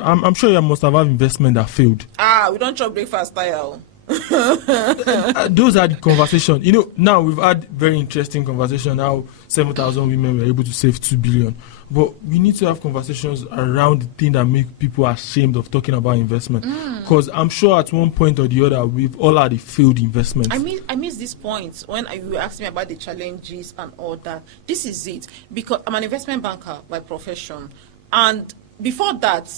I'm sure you must have had investment that failed. We don't chop breakfast style. Those are the conversations. Now we've had very interesting conversation how 7,000 women were able to save 2 billion. But we need to have conversations around the thing that make people ashamed of talking about investment. Because I'm sure at one point or the other, we've all had a failed investment. I miss this point when you asked me about the challenges and all that. This is it. Because I'm an investment banker by profession. And before that,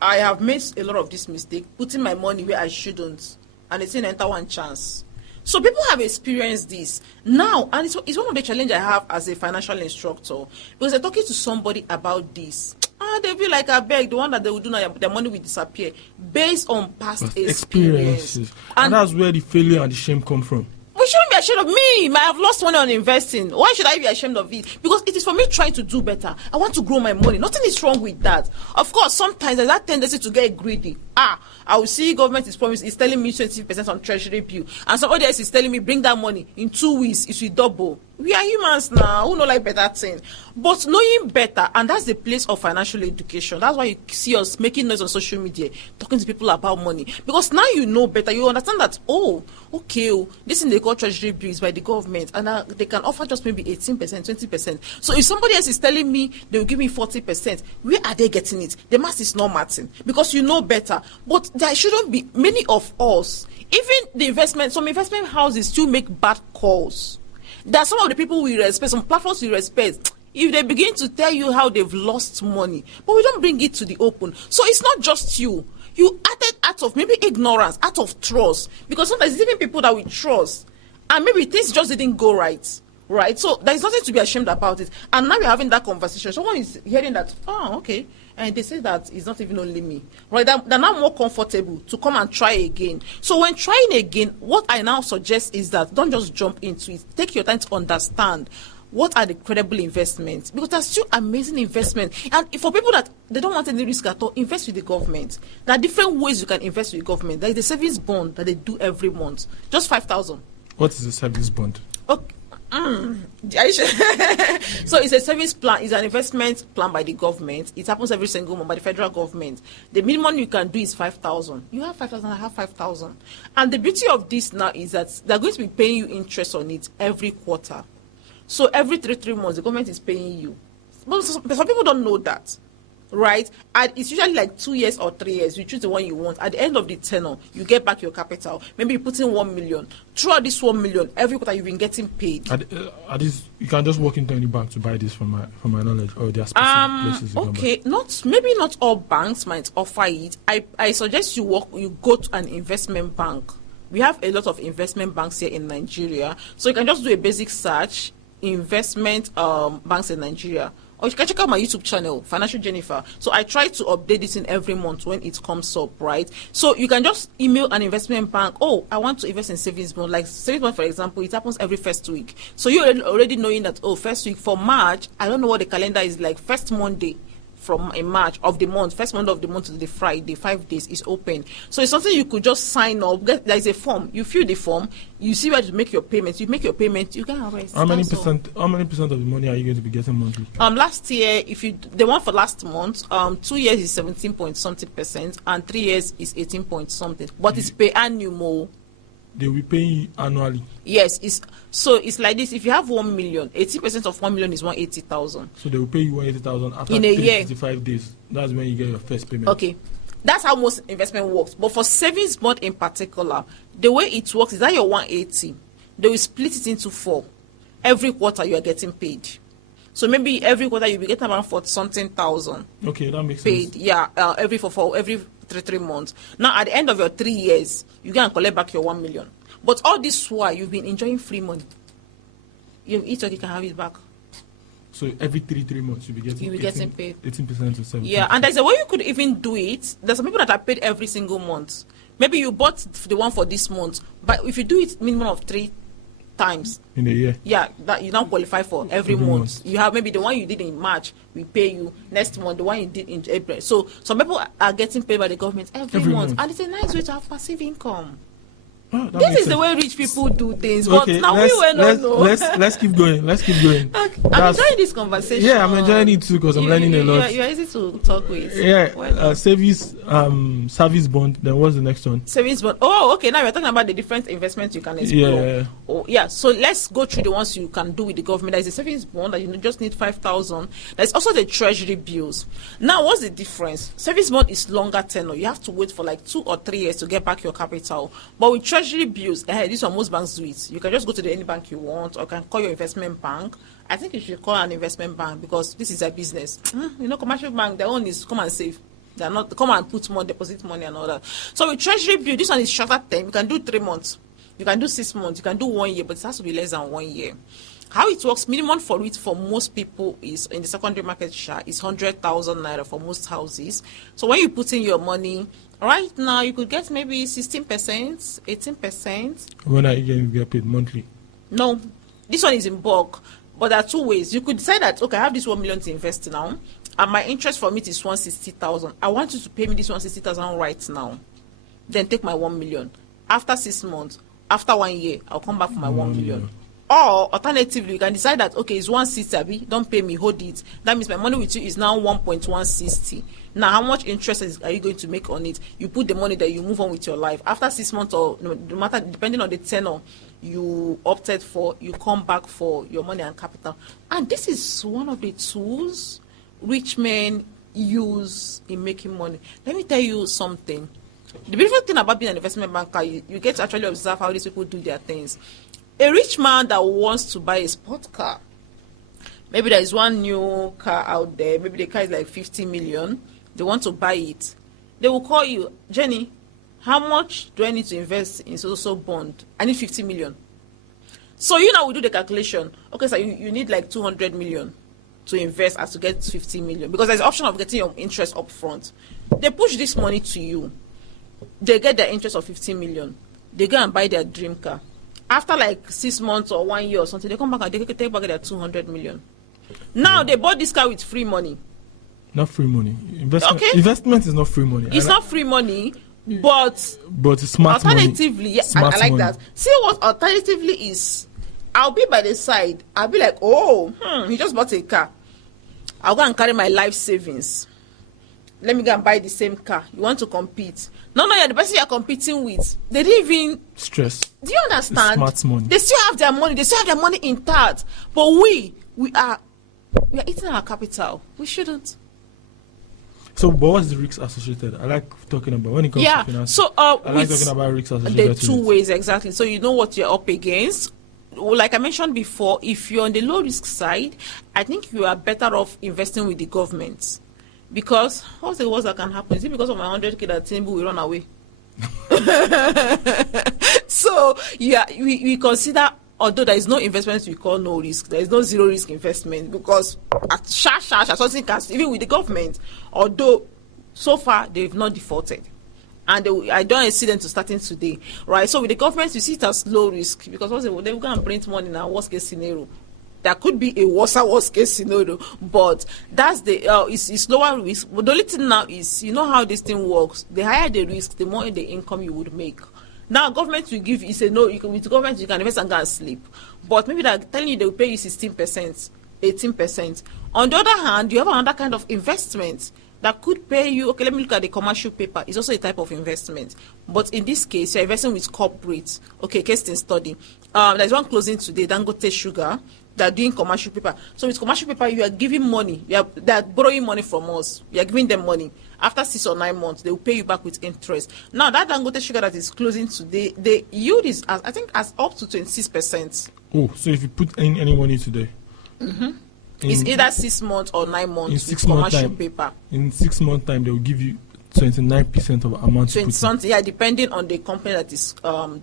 I have made a lot of this mistake, putting my money where I shouldn't. And it's in enter one chance. So people have experienced this now, and it's one of the challenges I have as a financial instructor, because they're talking to somebody about this. They feel like, I beg, the one that they will do now, their money will disappear based on past experiences. And that's where the failure and the shame come from. We shouldn't be ashamed of me. I have lost money on investing. Why should I be ashamed of it? Because it is for me trying to do better. I want to grow my money. Nothing is wrong with that. Of course, sometimes there's that tendency to get greedy. I will see government is telling me 20% on treasury bill, and somebody else is telling me bring that money in 2 weeks, it will double. We are humans now who know like better thing. But knowing better, and that's the place of financial education. That's why you see us making noise on social media, talking to people about money. Because now you know better, you understand that, this thing they call treasury bills by the government, and they can offer just maybe 18%, 20%. So if somebody else is telling me they will give me 40%, where are they getting it? The math is not matching, because you know better. But there shouldn't be many of us, even some investment houses still make bad calls. There are some of the people we respect, some platforms we respect. If they begin to tell you how they've lost money, but we don't bring it to the open. So it's not just you. You acted out of maybe ignorance, out of trust. Because sometimes it's even people that we trust. And maybe things just didn't go right. Right? So there's nothing to be ashamed about it. And now we're having that conversation. Someone is hearing that, oh, okay. And they say that it's not even only me. Right? They're now more comfortable to come and try again. So when trying again, what I now suggest is that don't just jump into it. Take your time to understand what are the credible investments, because there's still amazing investment. And for people that they don't want any risk at all, invest with the government. There are different ways you can invest with the government. There is the savings bond that they do every month, just 5,000. What is a savings bond? Okay. So it's a savings plan. It's an investment plan by the government. It happens every single month by the federal government. The minimum you can do is 5,000. You have 5,000, I have 5,000. And the beauty of this now is that they're going to be paying you interest on it every quarter. So every three months, the government is paying you. But some people don't know that, right? And it's usually like 2 years or 3 years. You choose the one you want. At the end of the tenure, you get back your capital. Maybe you put in 1 million. Throughout this 1 million, every quarter you've been getting paid. You can just walk into any bank to buy this, from my knowledge, or there are specific places. Okay, maybe not all banks might offer it. I suggest you go to an investment bank. We have a lot of investment banks here in Nigeria, so you can just do a basic search. Investment banks in Nigeria, or you can check out my YouTube channel, Financial Jennifer. So I try to update this in every month when it comes up, right? So you can just email an investment bank. Oh, I want to invest in savings bond. Like savings bond, for example, it happens every first week. So you're already knowing that, oh, first week for March, I don't know what the calendar is like. First Monday from in March of the month, first Monday of the month to the Friday, 5 days is open. So it's something you could just sign up. There is a form. You fill the form. You see where to make your payments. You make your payment. You can arrest. How many percent of the money are you going to be getting monthly? Last year, the one for last month, 2 years is 17 point something percent, and 3 years is 18 point something. But it's per annual. They will pay you annually. Yes, it's like this. If you have 1 million, 80% of 1 million is 180,000. So they will pay you 180,000 after in a year. 65 days. That's when you get your first payment. Okay, that's how most investment works. But for savings bond in particular, the way it works is that your 180, they will split it into 4. Every quarter you are getting paid. So maybe every quarter you'll be getting around 40-something thousand. Okay, that makes paid. sense. Yeah, every 3 months. Now at the end of your 3 years, you can collect back your 1 million. But all this while you've been enjoying free money. You each of you can have it back. So every 3 months you'll be getting paid 18% to 7%. Yeah, and there's a way you could even do it. There's some people that are paid every single month. Maybe you bought the one for this month, but if you do it minimum of 3 times in a year, yeah, that you now qualify for every month. You have maybe the one you did in March, we pay you next month. The one you did in April. So some people are getting paid by the government every month, and it's a nice way to have passive income. Oh, this is the way rich people do things. Okay, but now let's keep going. Okay. I'm enjoying this conversation. Yeah, I'm enjoying it too because I'm learning a lot. You're easy to talk with. Yeah, service bond. Then what's the next one? Savings bond. Oh, okay. Now we're talking about the different investments you can explore. Yeah. Oh, yeah. So let's go through the ones you can do with the government. There's a savings bond that you just need 5,000. There's also the treasury bills. Now, what's the difference? Savings bond is longer tenor. You have to wait for like 2 or 3 years to get back your capital. But with treasury bills, this one most banks do it. You can just go to any bank you want, or can call your investment bank. I think you should call an investment bank because this is a business. Commercial bank, their own is come and save. They're not come and put more, deposit money and all that. So with treasury bill, this one is shorter term. You can do 3 months, you can do 6 months, you can do 1 year, but it has to be less than 1 year. How it works, minimum for it for most people is in the secondary market share is 100,000 naira for most houses. So when you put in your money, right now you could get maybe 16%, 18%. When are you going to get paid monthly? No, this one is in bulk. But there are 2 ways. You could decide that, okay, I have this 1 million to invest now, and my interest from it is 160,000. I want you to pay me this 160,000 right now. Then take my 1 million. After 6 months, after 1 year, I'll come back for my 1 million. Or alternatively, you can decide that, okay, it's 160, don't pay me, hold it. That means my money with you is now 1.160. Now, how much interest are you going to make on it? You put the money there, you move on with your life. After 6 months, or no matter, depending on the tenor you opted for, you come back for your money and capital. And this is one of the tools rich men use in making money. Let me tell you something. The beautiful thing about being an investment banker, you get to actually observe how these people do their things. a rich man that wants to buy a sport car, maybe there is one new car out there, maybe the car is like 50 million, they want to buy it, they will call you, Jenny, how much do I need to invest in so bond? I need 50 million. So you now will do the calculation. Okay, so you need like 200 million to invest as to get 50 million, because there's the option of getting your interest up front. They push this money to you, they get their interest of 15 million, they go and buy their dream car. After like 6 months or 1 year or something, they come back and they take back their 200 million. Now they bought this car with free money. Not free money. Investment is not free money. It's not free money, but it's smart alternatively, money. Yeah, Smart I like money. that. See what alternatively is? I'll be by the side. I'll be like, he just bought a car. I'll go and carry my life savings. Let me go and buy the same car. You want to compete? No, you're the person you're competing with. They didn't even stress. Do you understand? Smart money. They still have their money. They still have their money intact. But we are eating our capital. We shouldn't. So, but what's the risks associated? I like talking about when it comes to finance. So, I like talking about risks associated. There are two ways exactly. So you know what you're up against. Like I mentioned before, if you're on the low risk side, I think you are better off investing with the government. Because what's the worst that can happen? Is it because of my 100K that Tinubu will run away? So yeah, we consider, although there is no investment we call no risk, there is no zero risk investment, because at something can, even with the government, although so far they've not defaulted. And I don't see them to starting today, right? So with the government, you see it as low risk, because they will go and print money in a worst case scenario. There could be a worst case scenario, but that's it's lower risk. But the only thing now is, you know how this thing works. The higher the risk, the more the income you would make. Now government will give you, say no, with government you can invest and go and sleep. But maybe they're telling you they will pay you 16%, 18%. On the other hand, you have another kind of investment that could pay you. Okay, let me look at the commercial paper. It's also a type of investment, but in this case, you're investing with corporates. Okay, case in study. There's one closing today, Dangote Sugar. They're doing commercial paper. So with commercial paper, you are giving money. They're borrowing money from us. We are giving them money. After 6 or 9 months, they will pay you back with interest. Now that Dangote Sugar that is closing today, the yield is, I think, as up to 26%. Oh, so if you put in any money today, it's either 6 months or 9 months with commercial paper. In 6 months' time, they will give you 29% of amount. 20 something, yeah, depending on the company that is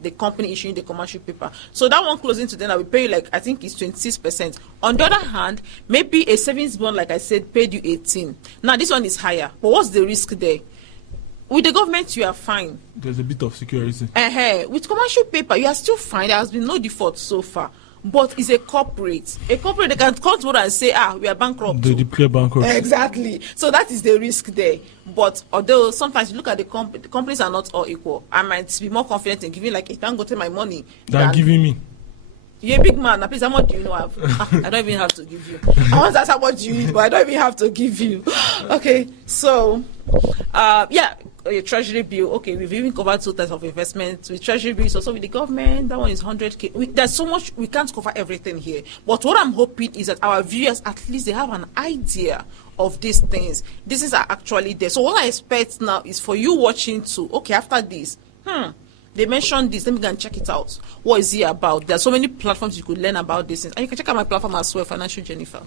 the company issuing the commercial paper. So that one closing today, I will pay you like, I think it's 26%. On the other hand, maybe a savings bond, like I said, paid you 18. Now this one is higher, but what's the risk there? With the government, you are fine. There's a bit of security. With commercial paper, you are still fine. There has been no default so far. But it's a corporate. A corporate, they can come to and say, we are bankrupt. They declare bankrupt. Exactly. So that is the risk there. But although sometimes you look at the companies are not all equal. I might be more confident in giving like a Dangote my money than giving me. You're a big man. Now, please, how much do you know I have? I don't even have to give you. I want to ask how much you need, but I don't even have to give you. Okay. So, a treasury bill. Okay, we've even covered 2 types of investments. With treasury bills, also with the government, that one is 100K. There's so much, we can't cover everything here. But what I'm hoping is that our viewers, at least they have an idea of these things. This is actually there. So what I expect now is for you watching to, okay, after this, they mentioned this, let me go and check it out. What is it about? There are so many platforms you could learn about this. And you can check out my platform as well, Financial Jennifer.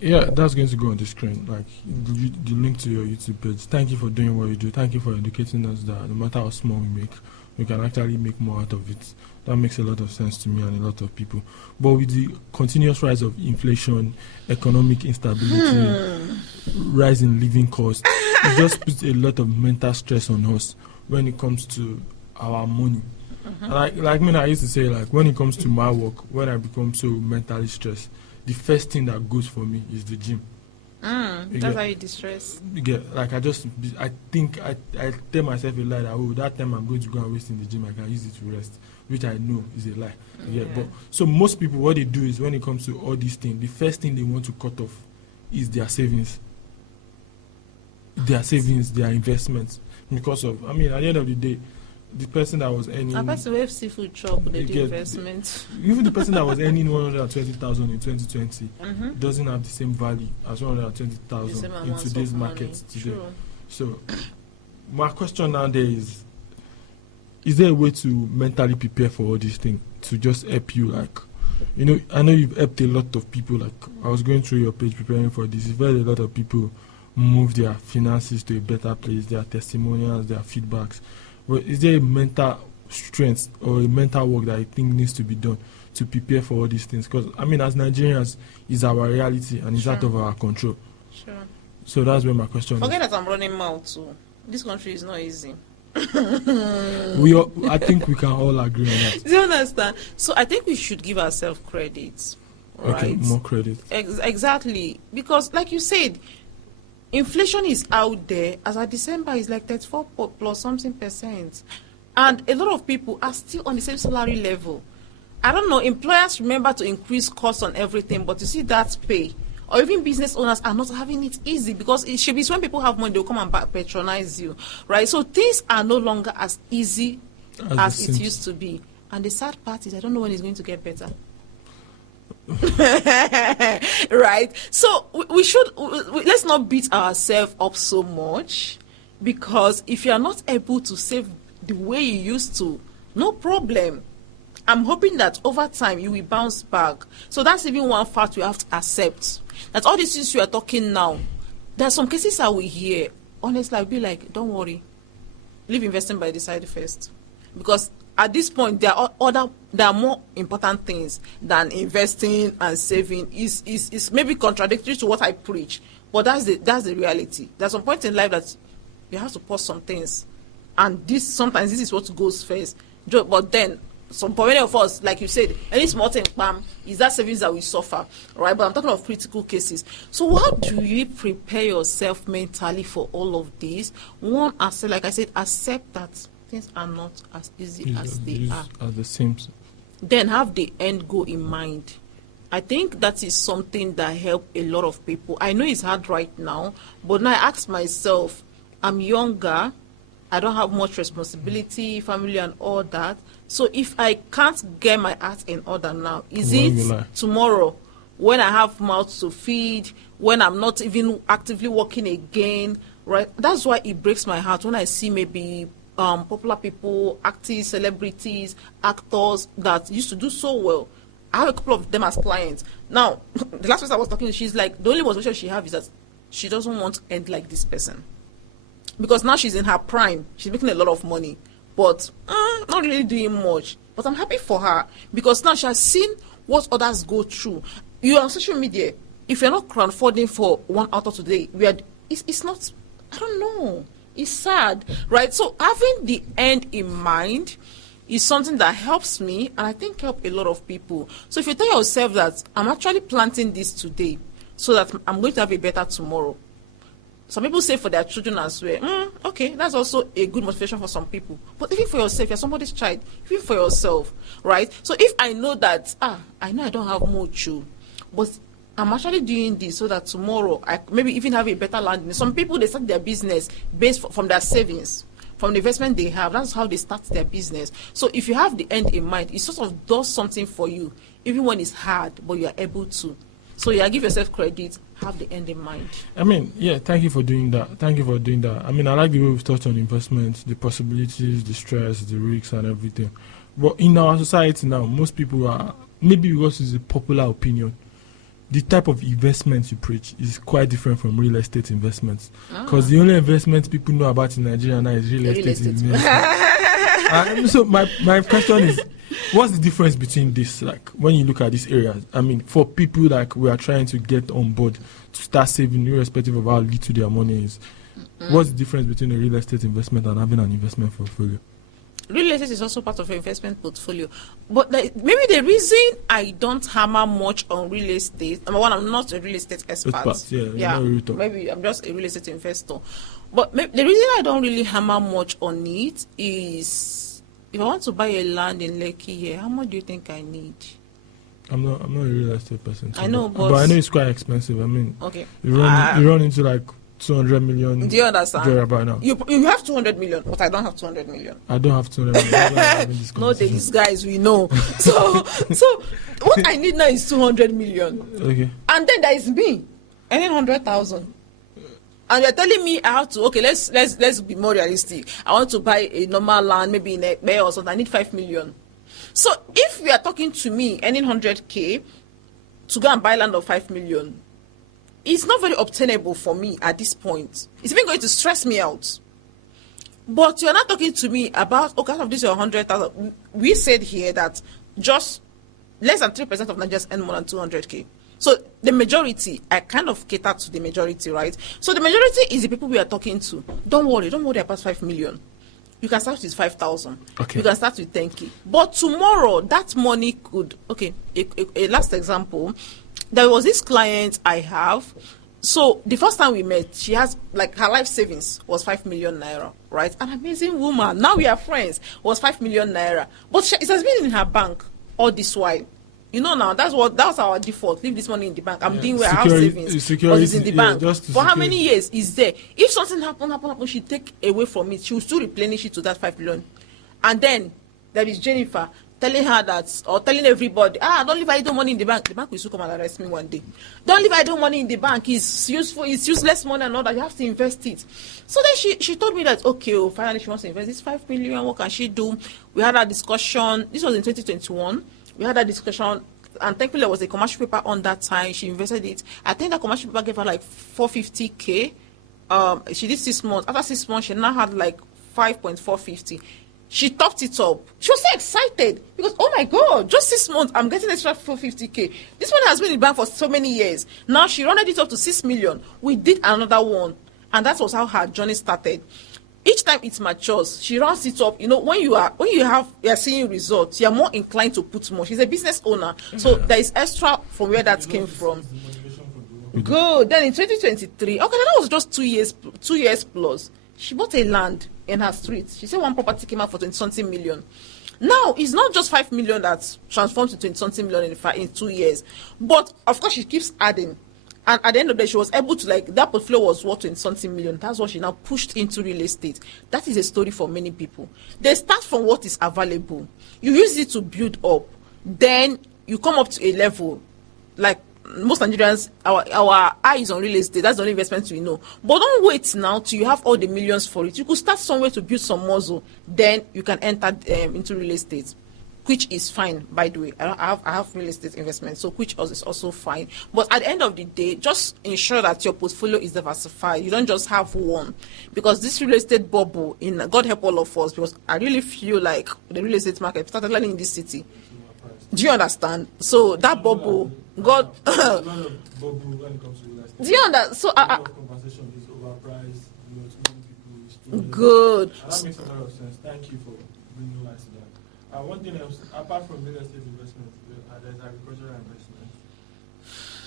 Yeah, that's going to go on the screen, like the link to your YouTube page. Thank you for doing what you do. Thank you for educating us that no matter how small we make, we can actually make more out of it. That makes a lot of sense to me and a lot of people. But with the continuous rise of inflation, economic instability, rise in living costs, it just puts a lot of mental stress on us when it comes to our money. Like me, I used to say, like, when it comes to my work, when I become so mentally stressed, the first thing that goes for me is the gym. That's how you distress. Like I tell myself a lie that that time I'm going to go and waste in the gym, I can use it to rest, which I know is a lie. But so most people, what they do is when it comes to all these things, the first thing they want to cut off is their savings. Their savings, their investments. Because of, at the end of the day, the person that was earning... A person with seafood shop with the investment. Even the person that was earning 120,000 in 2020 doesn't have the same value as 120,000 in today's market today. True. So, my question now there is, is there a way to mentally prepare for all these things to just help you? Like, you know, I know you've helped a lot of people. Like, I was going through your page preparing for this. You've helped a lot of people move their finances to a better place, their testimonials, their feedbacks. But is there a mental strength or a mental work that I think needs to be done to prepare for all these things? Because, I mean, as Nigerians, it's our reality and it's out of our control. Sure. So that's where my question Forget that I'm running mouth too. This country is not easy. I think we can all agree on that. Do you understand? So I think we should give ourselves credit. Okay, right? more credit. Exactly. Because, like you said, inflation is out there. As of December, is like 34 plus something %. And a lot of people are still on the same salary level. I don't know, employers remember to increase costs on everything, but you see that pay. Or even business owners are not having it easy, because it should be when people have money, they'll come and patronize you, right? So things are no longer as easy as it used to be. And the sad part is, I don't know when it's going to get better. Right? So we should, let's not beat ourselves up so much, because if you are not able to save the way you used to, no problem. I'm hoping that over time you will bounce back. So that's even one fact we have to accept. That all these things we are talking now, there are some cases I will hear. Honestly, I'll be like, don't worry. Leave investing by the side first. Because at this point, there are more important things than investing and saving. It's maybe contradictory to what I preach, but that's the reality. There's some point in life that you have to pause some things. And sometimes this is what goes first. But then, for many of us, like you said, any small thing, bam, is that savings that we suffer, right? But I'm talking of critical cases. So how do you prepare yourself mentally for all of this? One, like I said, accept that things are not as easy as they are. As the same. Then have the end goal in mind. I think that is something that helps a lot of people. I know it's hard right now, but now I ask myself, I'm younger, I don't have much responsibility, family and all that. So if I can't get my act in order now, is it tomorrow when I have mouths to feed, when I'm not even actively working again, right? That's why it breaks my heart when I see maybe popular people, actors, celebrities, actors that used to do so well. I have a couple of them as clients. Now, the last person I was talking to, she's like, the only motivation she has is that she doesn't want to end like this person. Because now she's in her prime, she's making a lot of money, but not really doing much. But I'm happy for her, because now she has seen what others go through. You are on social media. If you're not crowdfunding for 1 hour today, it's not, I don't know. It's sad, right? So having the end in mind is something that helps me, and I think help a lot of people. So if you tell yourself that I'm actually planting this today so that I'm going to have a better tomorrow. Some people say for their children as well. Okay, that's also a good motivation for some people. But even for yourself, you're somebody's child, even for yourself, right? So if I know that, I know I don't have much, but I'm actually doing this so that tomorrow I maybe even have a better landing. Some people, they start their business based from their savings, from the investment they have. That's how they start their business. So if you have the end in mind, it sort of does something for you, even when it's hard, but you are able to. So yeah, give yourself credit, have the end in mind. I mean, yeah, thank you for doing that. Thank you for doing that. I mean, I like the way we've touched on investments, the possibilities, the stress, the risks and everything. But in our society now, most people are, maybe because it's a popular opinion, the type of investments you preach is quite different from real estate investments. Because the only investment people know about in Nigeria now is real estate investments. So my question is, what's the difference between this, like, when you look at these areas? I mean, for people like we are trying to get on board to start saving, irrespective of how little their money is, what's the difference between a real estate investment and having an investment portfolio? Real estate is also part of your investment portfolio. But maybe the reason I don't hammer much on real estate, number one, I'm not a real estate expert. Maybe I'm just a real estate investor. But the reason I don't really hammer much on it is, if I want to buy a land in Lekki here, how much do you think I need? I'm not a real estate person. I know, but I know it's quite expensive. I mean, okay, you run into like 200 million. Do you understand? By now. You have 200 million, but I don't have 200 million. I don't have 200 million. No, these guys we know. So what I need now is 200 million. Okay. And then there is me, earning 100,000. And you're telling me I have to, okay, let's be more realistic. I want to buy a normal land, maybe in a bay or something. I need 5 million. So if you are talking to me earning 100K to go and buy land of 5 million, it's not very obtainable for me at this point. It's even going to stress me out. But you're not talking to me about, okay, out of this, you're 100,000. We said here that just less than 3% of Nigerians earn more than 200K. So the majority, I kind of cater to the majority, right? So the majority is the people we are talking to. Don't worry about 5 million. You can start with 5,000. Okay. You can start with 10K. But tomorrow, that money could, okay, a last example, there was this client I have. So the first time we met, she has, like, her life savings was 5 million naira, right? An amazing woman. Now we are friends. Was 5 million naira. But it has been in her bank all this while. You know, now that's our default. Leave this money in the bank. I'm doing where I have savings, but it's in the bank. For how many years is there? If something happen, she take away from it. She will still replenish it to that 5 million. And then there is Jennifer telling her that, or telling everybody, don't leave idle money in the bank. The bank will still come and arrest me one day. Don't leave idle money in the bank. It's useful. It's useless money and all that. You have to invest it. So then she told me that, okay, finally she wants to invest this 5 million. What can she do? We had a discussion. This was in 2021. We had a discussion, and thankfully there was a commercial paper on that time. She invested it. I think that commercial paper gave her like 450K. She did 6 months. After 6 months, she now had like 5.450. She topped it up. She was so excited because, oh my God, just 6 months, I'm getting extra 450K. This one has been in the bank for so many years. Now she rounded it up to 6 million. We did another one, and that was how her journey started. Each time it matures, she rounds it up. You know, when you are seeing results, you are more inclined to put more. She's a business owner, so there is extra from where that came from. Good. Then in 2023, okay, that was just 2 years plus. She bought a land in her street. She said one property came out for 20-something million. Now it's not just 5 million that transforms to 20-something million in 2 years, but of course she keeps adding. And at the end of the day, she was able to, like, that portfolio was worth 20-something million. That's what she now pushed into real estate. That is a story for many people. They start from what is available. You use it to build up. Then you come up to a level, like most Nigerians, our eyes on real estate. That's the only investment we know. But don't wait now till you have all the millions for it. You could start somewhere to build some muscle. Then you can enter into real estate, which is fine, by the way. I have real estate investment, so which is also fine. But at the end of the day, just ensure that your portfolio is diversified. You don't just have one, because this real estate bubble, God help all of us, because I really feel like the real estate market, particularly in this city. Do you understand? So that bubble, God. Do you understand? So conversation is overpriced. Too many people. Good. That makes a lot of sense. Thank you for bringing light to that. One thing else, apart from real estate investment, there's agricultural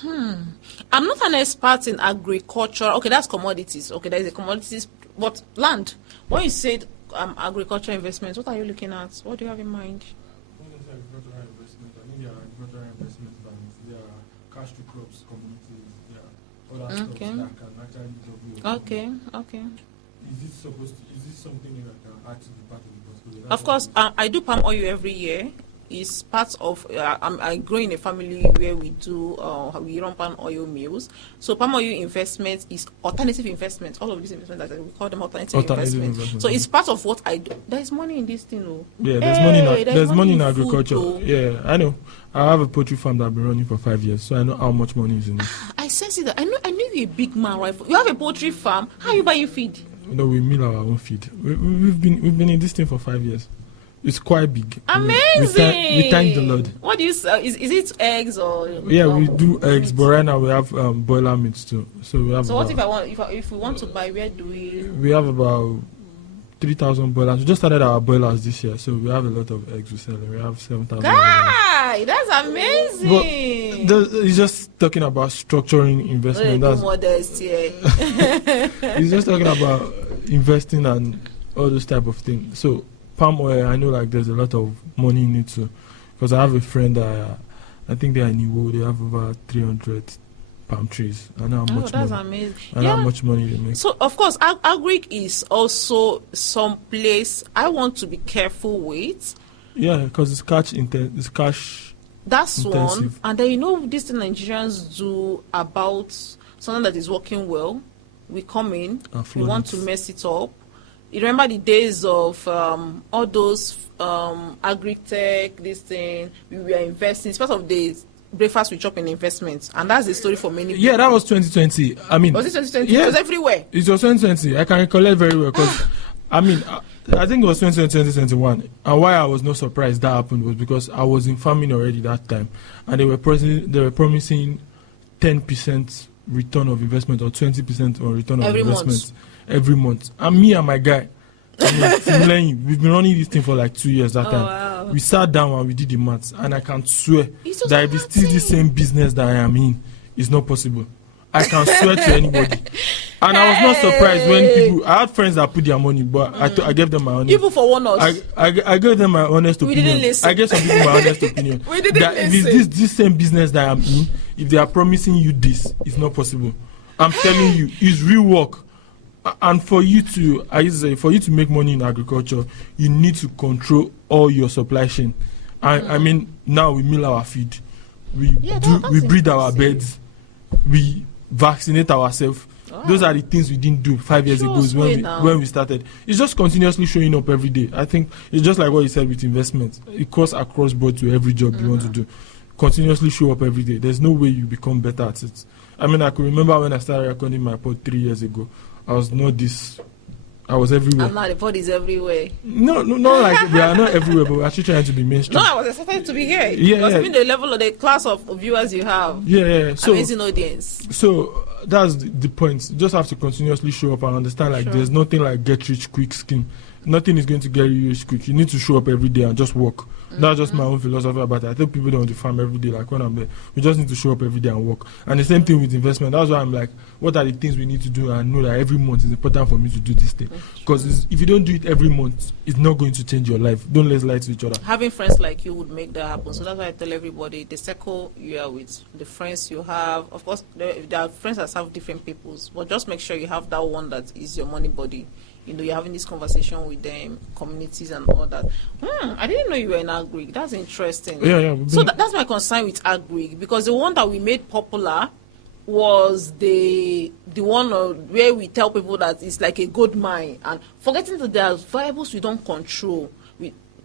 investment. I'm not an expert in agriculture. Okay, that's commodities. Okay, there is a commodities, but land. When you said agriculture investments, what are you looking at? What do you have in mind? When I say agricultural investment, I mean there are agricultural investment banks, there are cash to crops communities, there are other stuff that can actually double your Okay. Is this something that can add to the part of the portfolio? Of course, I do palm oil every year. It's part of, I grow in a family where we run palm oil mills. So palm oil investment is alternative investment. All of these investments, we call them alternative investment. So it's part of what I do. There's money in this thing, though. Yeah, there's money in agriculture. Food, yeah, I know. I have a poultry farm that I've been running for 5 years, so I know how much money is in it. I sense it. I knew you're a big man, right? You have a poultry farm. How you buy your feed? No, we mill our own feed. We've been in this thing for 5 years. It's quite big. Amazing. We thank the Lord. What do you sell? Is it eggs or? Yeah, we do eggs, but right now we have boiler meats too. So we have. So what if we want to buy? Where do we? We have about 3,000 boilers. We just started our boilers this year, so we have a lot of eggs we sell. We have 7,000. Guy, that's amazing. But he's just talking about structuring investment. That's modest, yeah. He's just talking about investing and all those type of things. So palm oil, I know like there's a lot of money in it too, because I have a friend that I think they are in Iwo. They have over 300 palm trees. I know how much that's money. amazing. How much money they make. So of course, agric is also some place I want to be careful with. Yeah, because it's cash That's intensive. one. And then this thing Nigerians do about something that is working well. we come in, And we flood want it. to mess it up. You remember the days of all those agri-tech, this thing, we were investing. It's part of the breakfast we chop in investments, and that's the story for many people. Yeah, that was 2020. I mean, Was it 2020? yeah. It was everywhere. It was 2020. I can recollect very well because, I mean, I think it was 2021. And why I was not surprised that happened was because I was in farming already that time, and they were promising 10% return of investment or 20% on return of Every investment month. every month. And me and my guy, we've been running this thing for like 2 years that time. Wow. We sat down and we did the maths, and I can swear It's just that if it's still the same business that I am in, it's not possible. I can swear to anybody. And I was not surprised when people, I had friends that put their money, but I gave them my honest. People for one us. I gave them my honest We opinion. didn't listen. I gave some people my honest opinion. We didn't that if listen. it's this same business that I'm in, if they are promising you this, it's not possible. I'm telling you, it's real work. And for you to, I used to say, for you to make money in agriculture, you need to control all your supply chain. I mean, now we mill our feed, we breed our birds, we vaccinate ourselves. Wow. Those are the things we didn't do 5 years ago when we started. It's just continuously showing up every day. I think it's just like what you said with investment. It goes across board to every job you want to do. Continuously show up every day. There's no way you become better at it. I mean, I could remember when I started recording my pod 3 years ago. I was everywhere. And now the pod is everywhere. No, not like we are not everywhere, but we're actually trying to be mainstream. No, I was excited to be here. Yeah, Because yeah. even the level of the class of viewers you have. Yeah. So Amazing audience. So that's the point. You just have to continuously show up and understand like Sure. there's nothing like get rich quick scheme. Nothing is going to get you rich quick. You need to show up every day and just work. That's just my own philosophy about it. I tell people don't want to farm every day. Like when I'm there, we just need to show up every day and work. And the same thing with investment. That's why I'm like, what are the things we need to do? And I know that every month is important for me to do this thing. Because if you don't do it every month, it's not going to change your life. Don't let's lie to each other. Having friends like you would make that happen. So that's why I tell everybody, the circle you are with, the friends you have. Of course, there are friends that have different peoples, but just make sure you have that one that is your money buddy. You know, you're having this conversation with them, communities and all that. I didn't know you were in Agri. That's interesting. Yeah. So that's my concern with Agri, because the one that we made popular was the one where we tell people that it's like a gold mine, and forgetting that there are variables we don't control.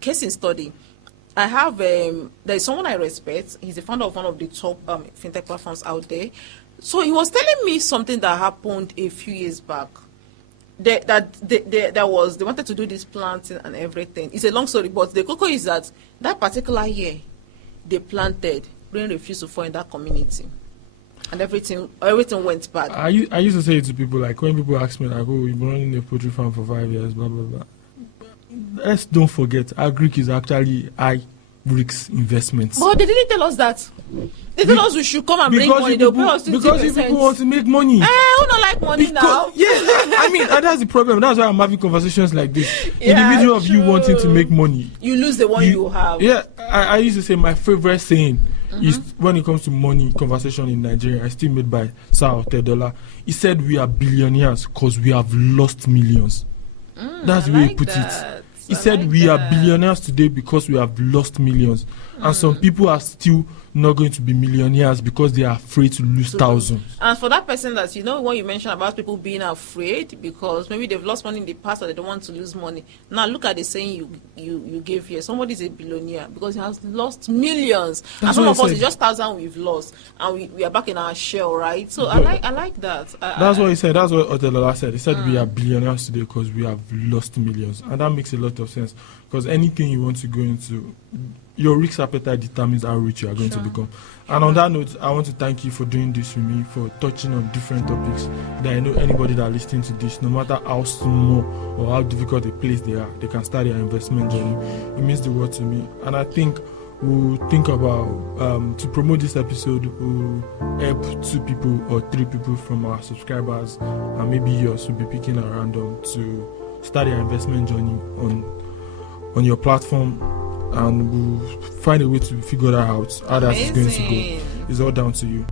Case in study, I have there is someone I respect. He's the founder of one of the top fintech platforms out there. So he was telling me something that happened a few years back. They wanted to do this planting and everything. It's a long story, but the cocoa is that particular year they planted, rain refused to fall in that community, and everything went bad. I used to say it to people, like when people ask me like, oh, you've been running a poultry farm for 5 years, blah blah blah. Let's don't forget, agric is actually high risk investments. But they didn't tell us that. They told us we should come and bring money. They'll pay us 50%. Because if people want to make money. Who don't like money now? Yeah, I mean, and that's the problem. That's why I'm having conversations like this. In the Yeah, middle of you true. wanting to make money, You lose the one you have. Yeah, I used to say my favorite saying is when it comes to money conversation in Nigeria, I still made by Sir Otedola. He said we are billionaires because we have lost millions. That's the way he put it. He said we are billionaires today because we have lost millions. And some people are still not going to be millionaires because they are afraid to lose thousands. And for that person that, you know, what you mentioned about people being afraid because maybe they've lost money in the past or they don't want to lose money. Now look at the saying you gave here. Somebody's a billionaire because he has lost millions. And some of us, it's just thousands we've lost. And we are back in our shell, right? So I like that. That's what he said. That's what Otedola said. He said we are billionaires today because we have lost millions. And that makes a lot of sense. Because anything you want to go into, your risk appetite determines how rich you are going to become. And on that note, I want to thank you for doing this with me, for touching on different topics that I know anybody that listening to this, no matter how small or how difficult a place they are, they can start their investment journey. It means the world to me. And I think we'll think about, to promote this episode, we'll help 2 people or 3 people from our subscribers, and maybe yours will be picking at random to start their investment journey on your platform. And we'll find a way to figure that out, how that is going to go. It's all down to you.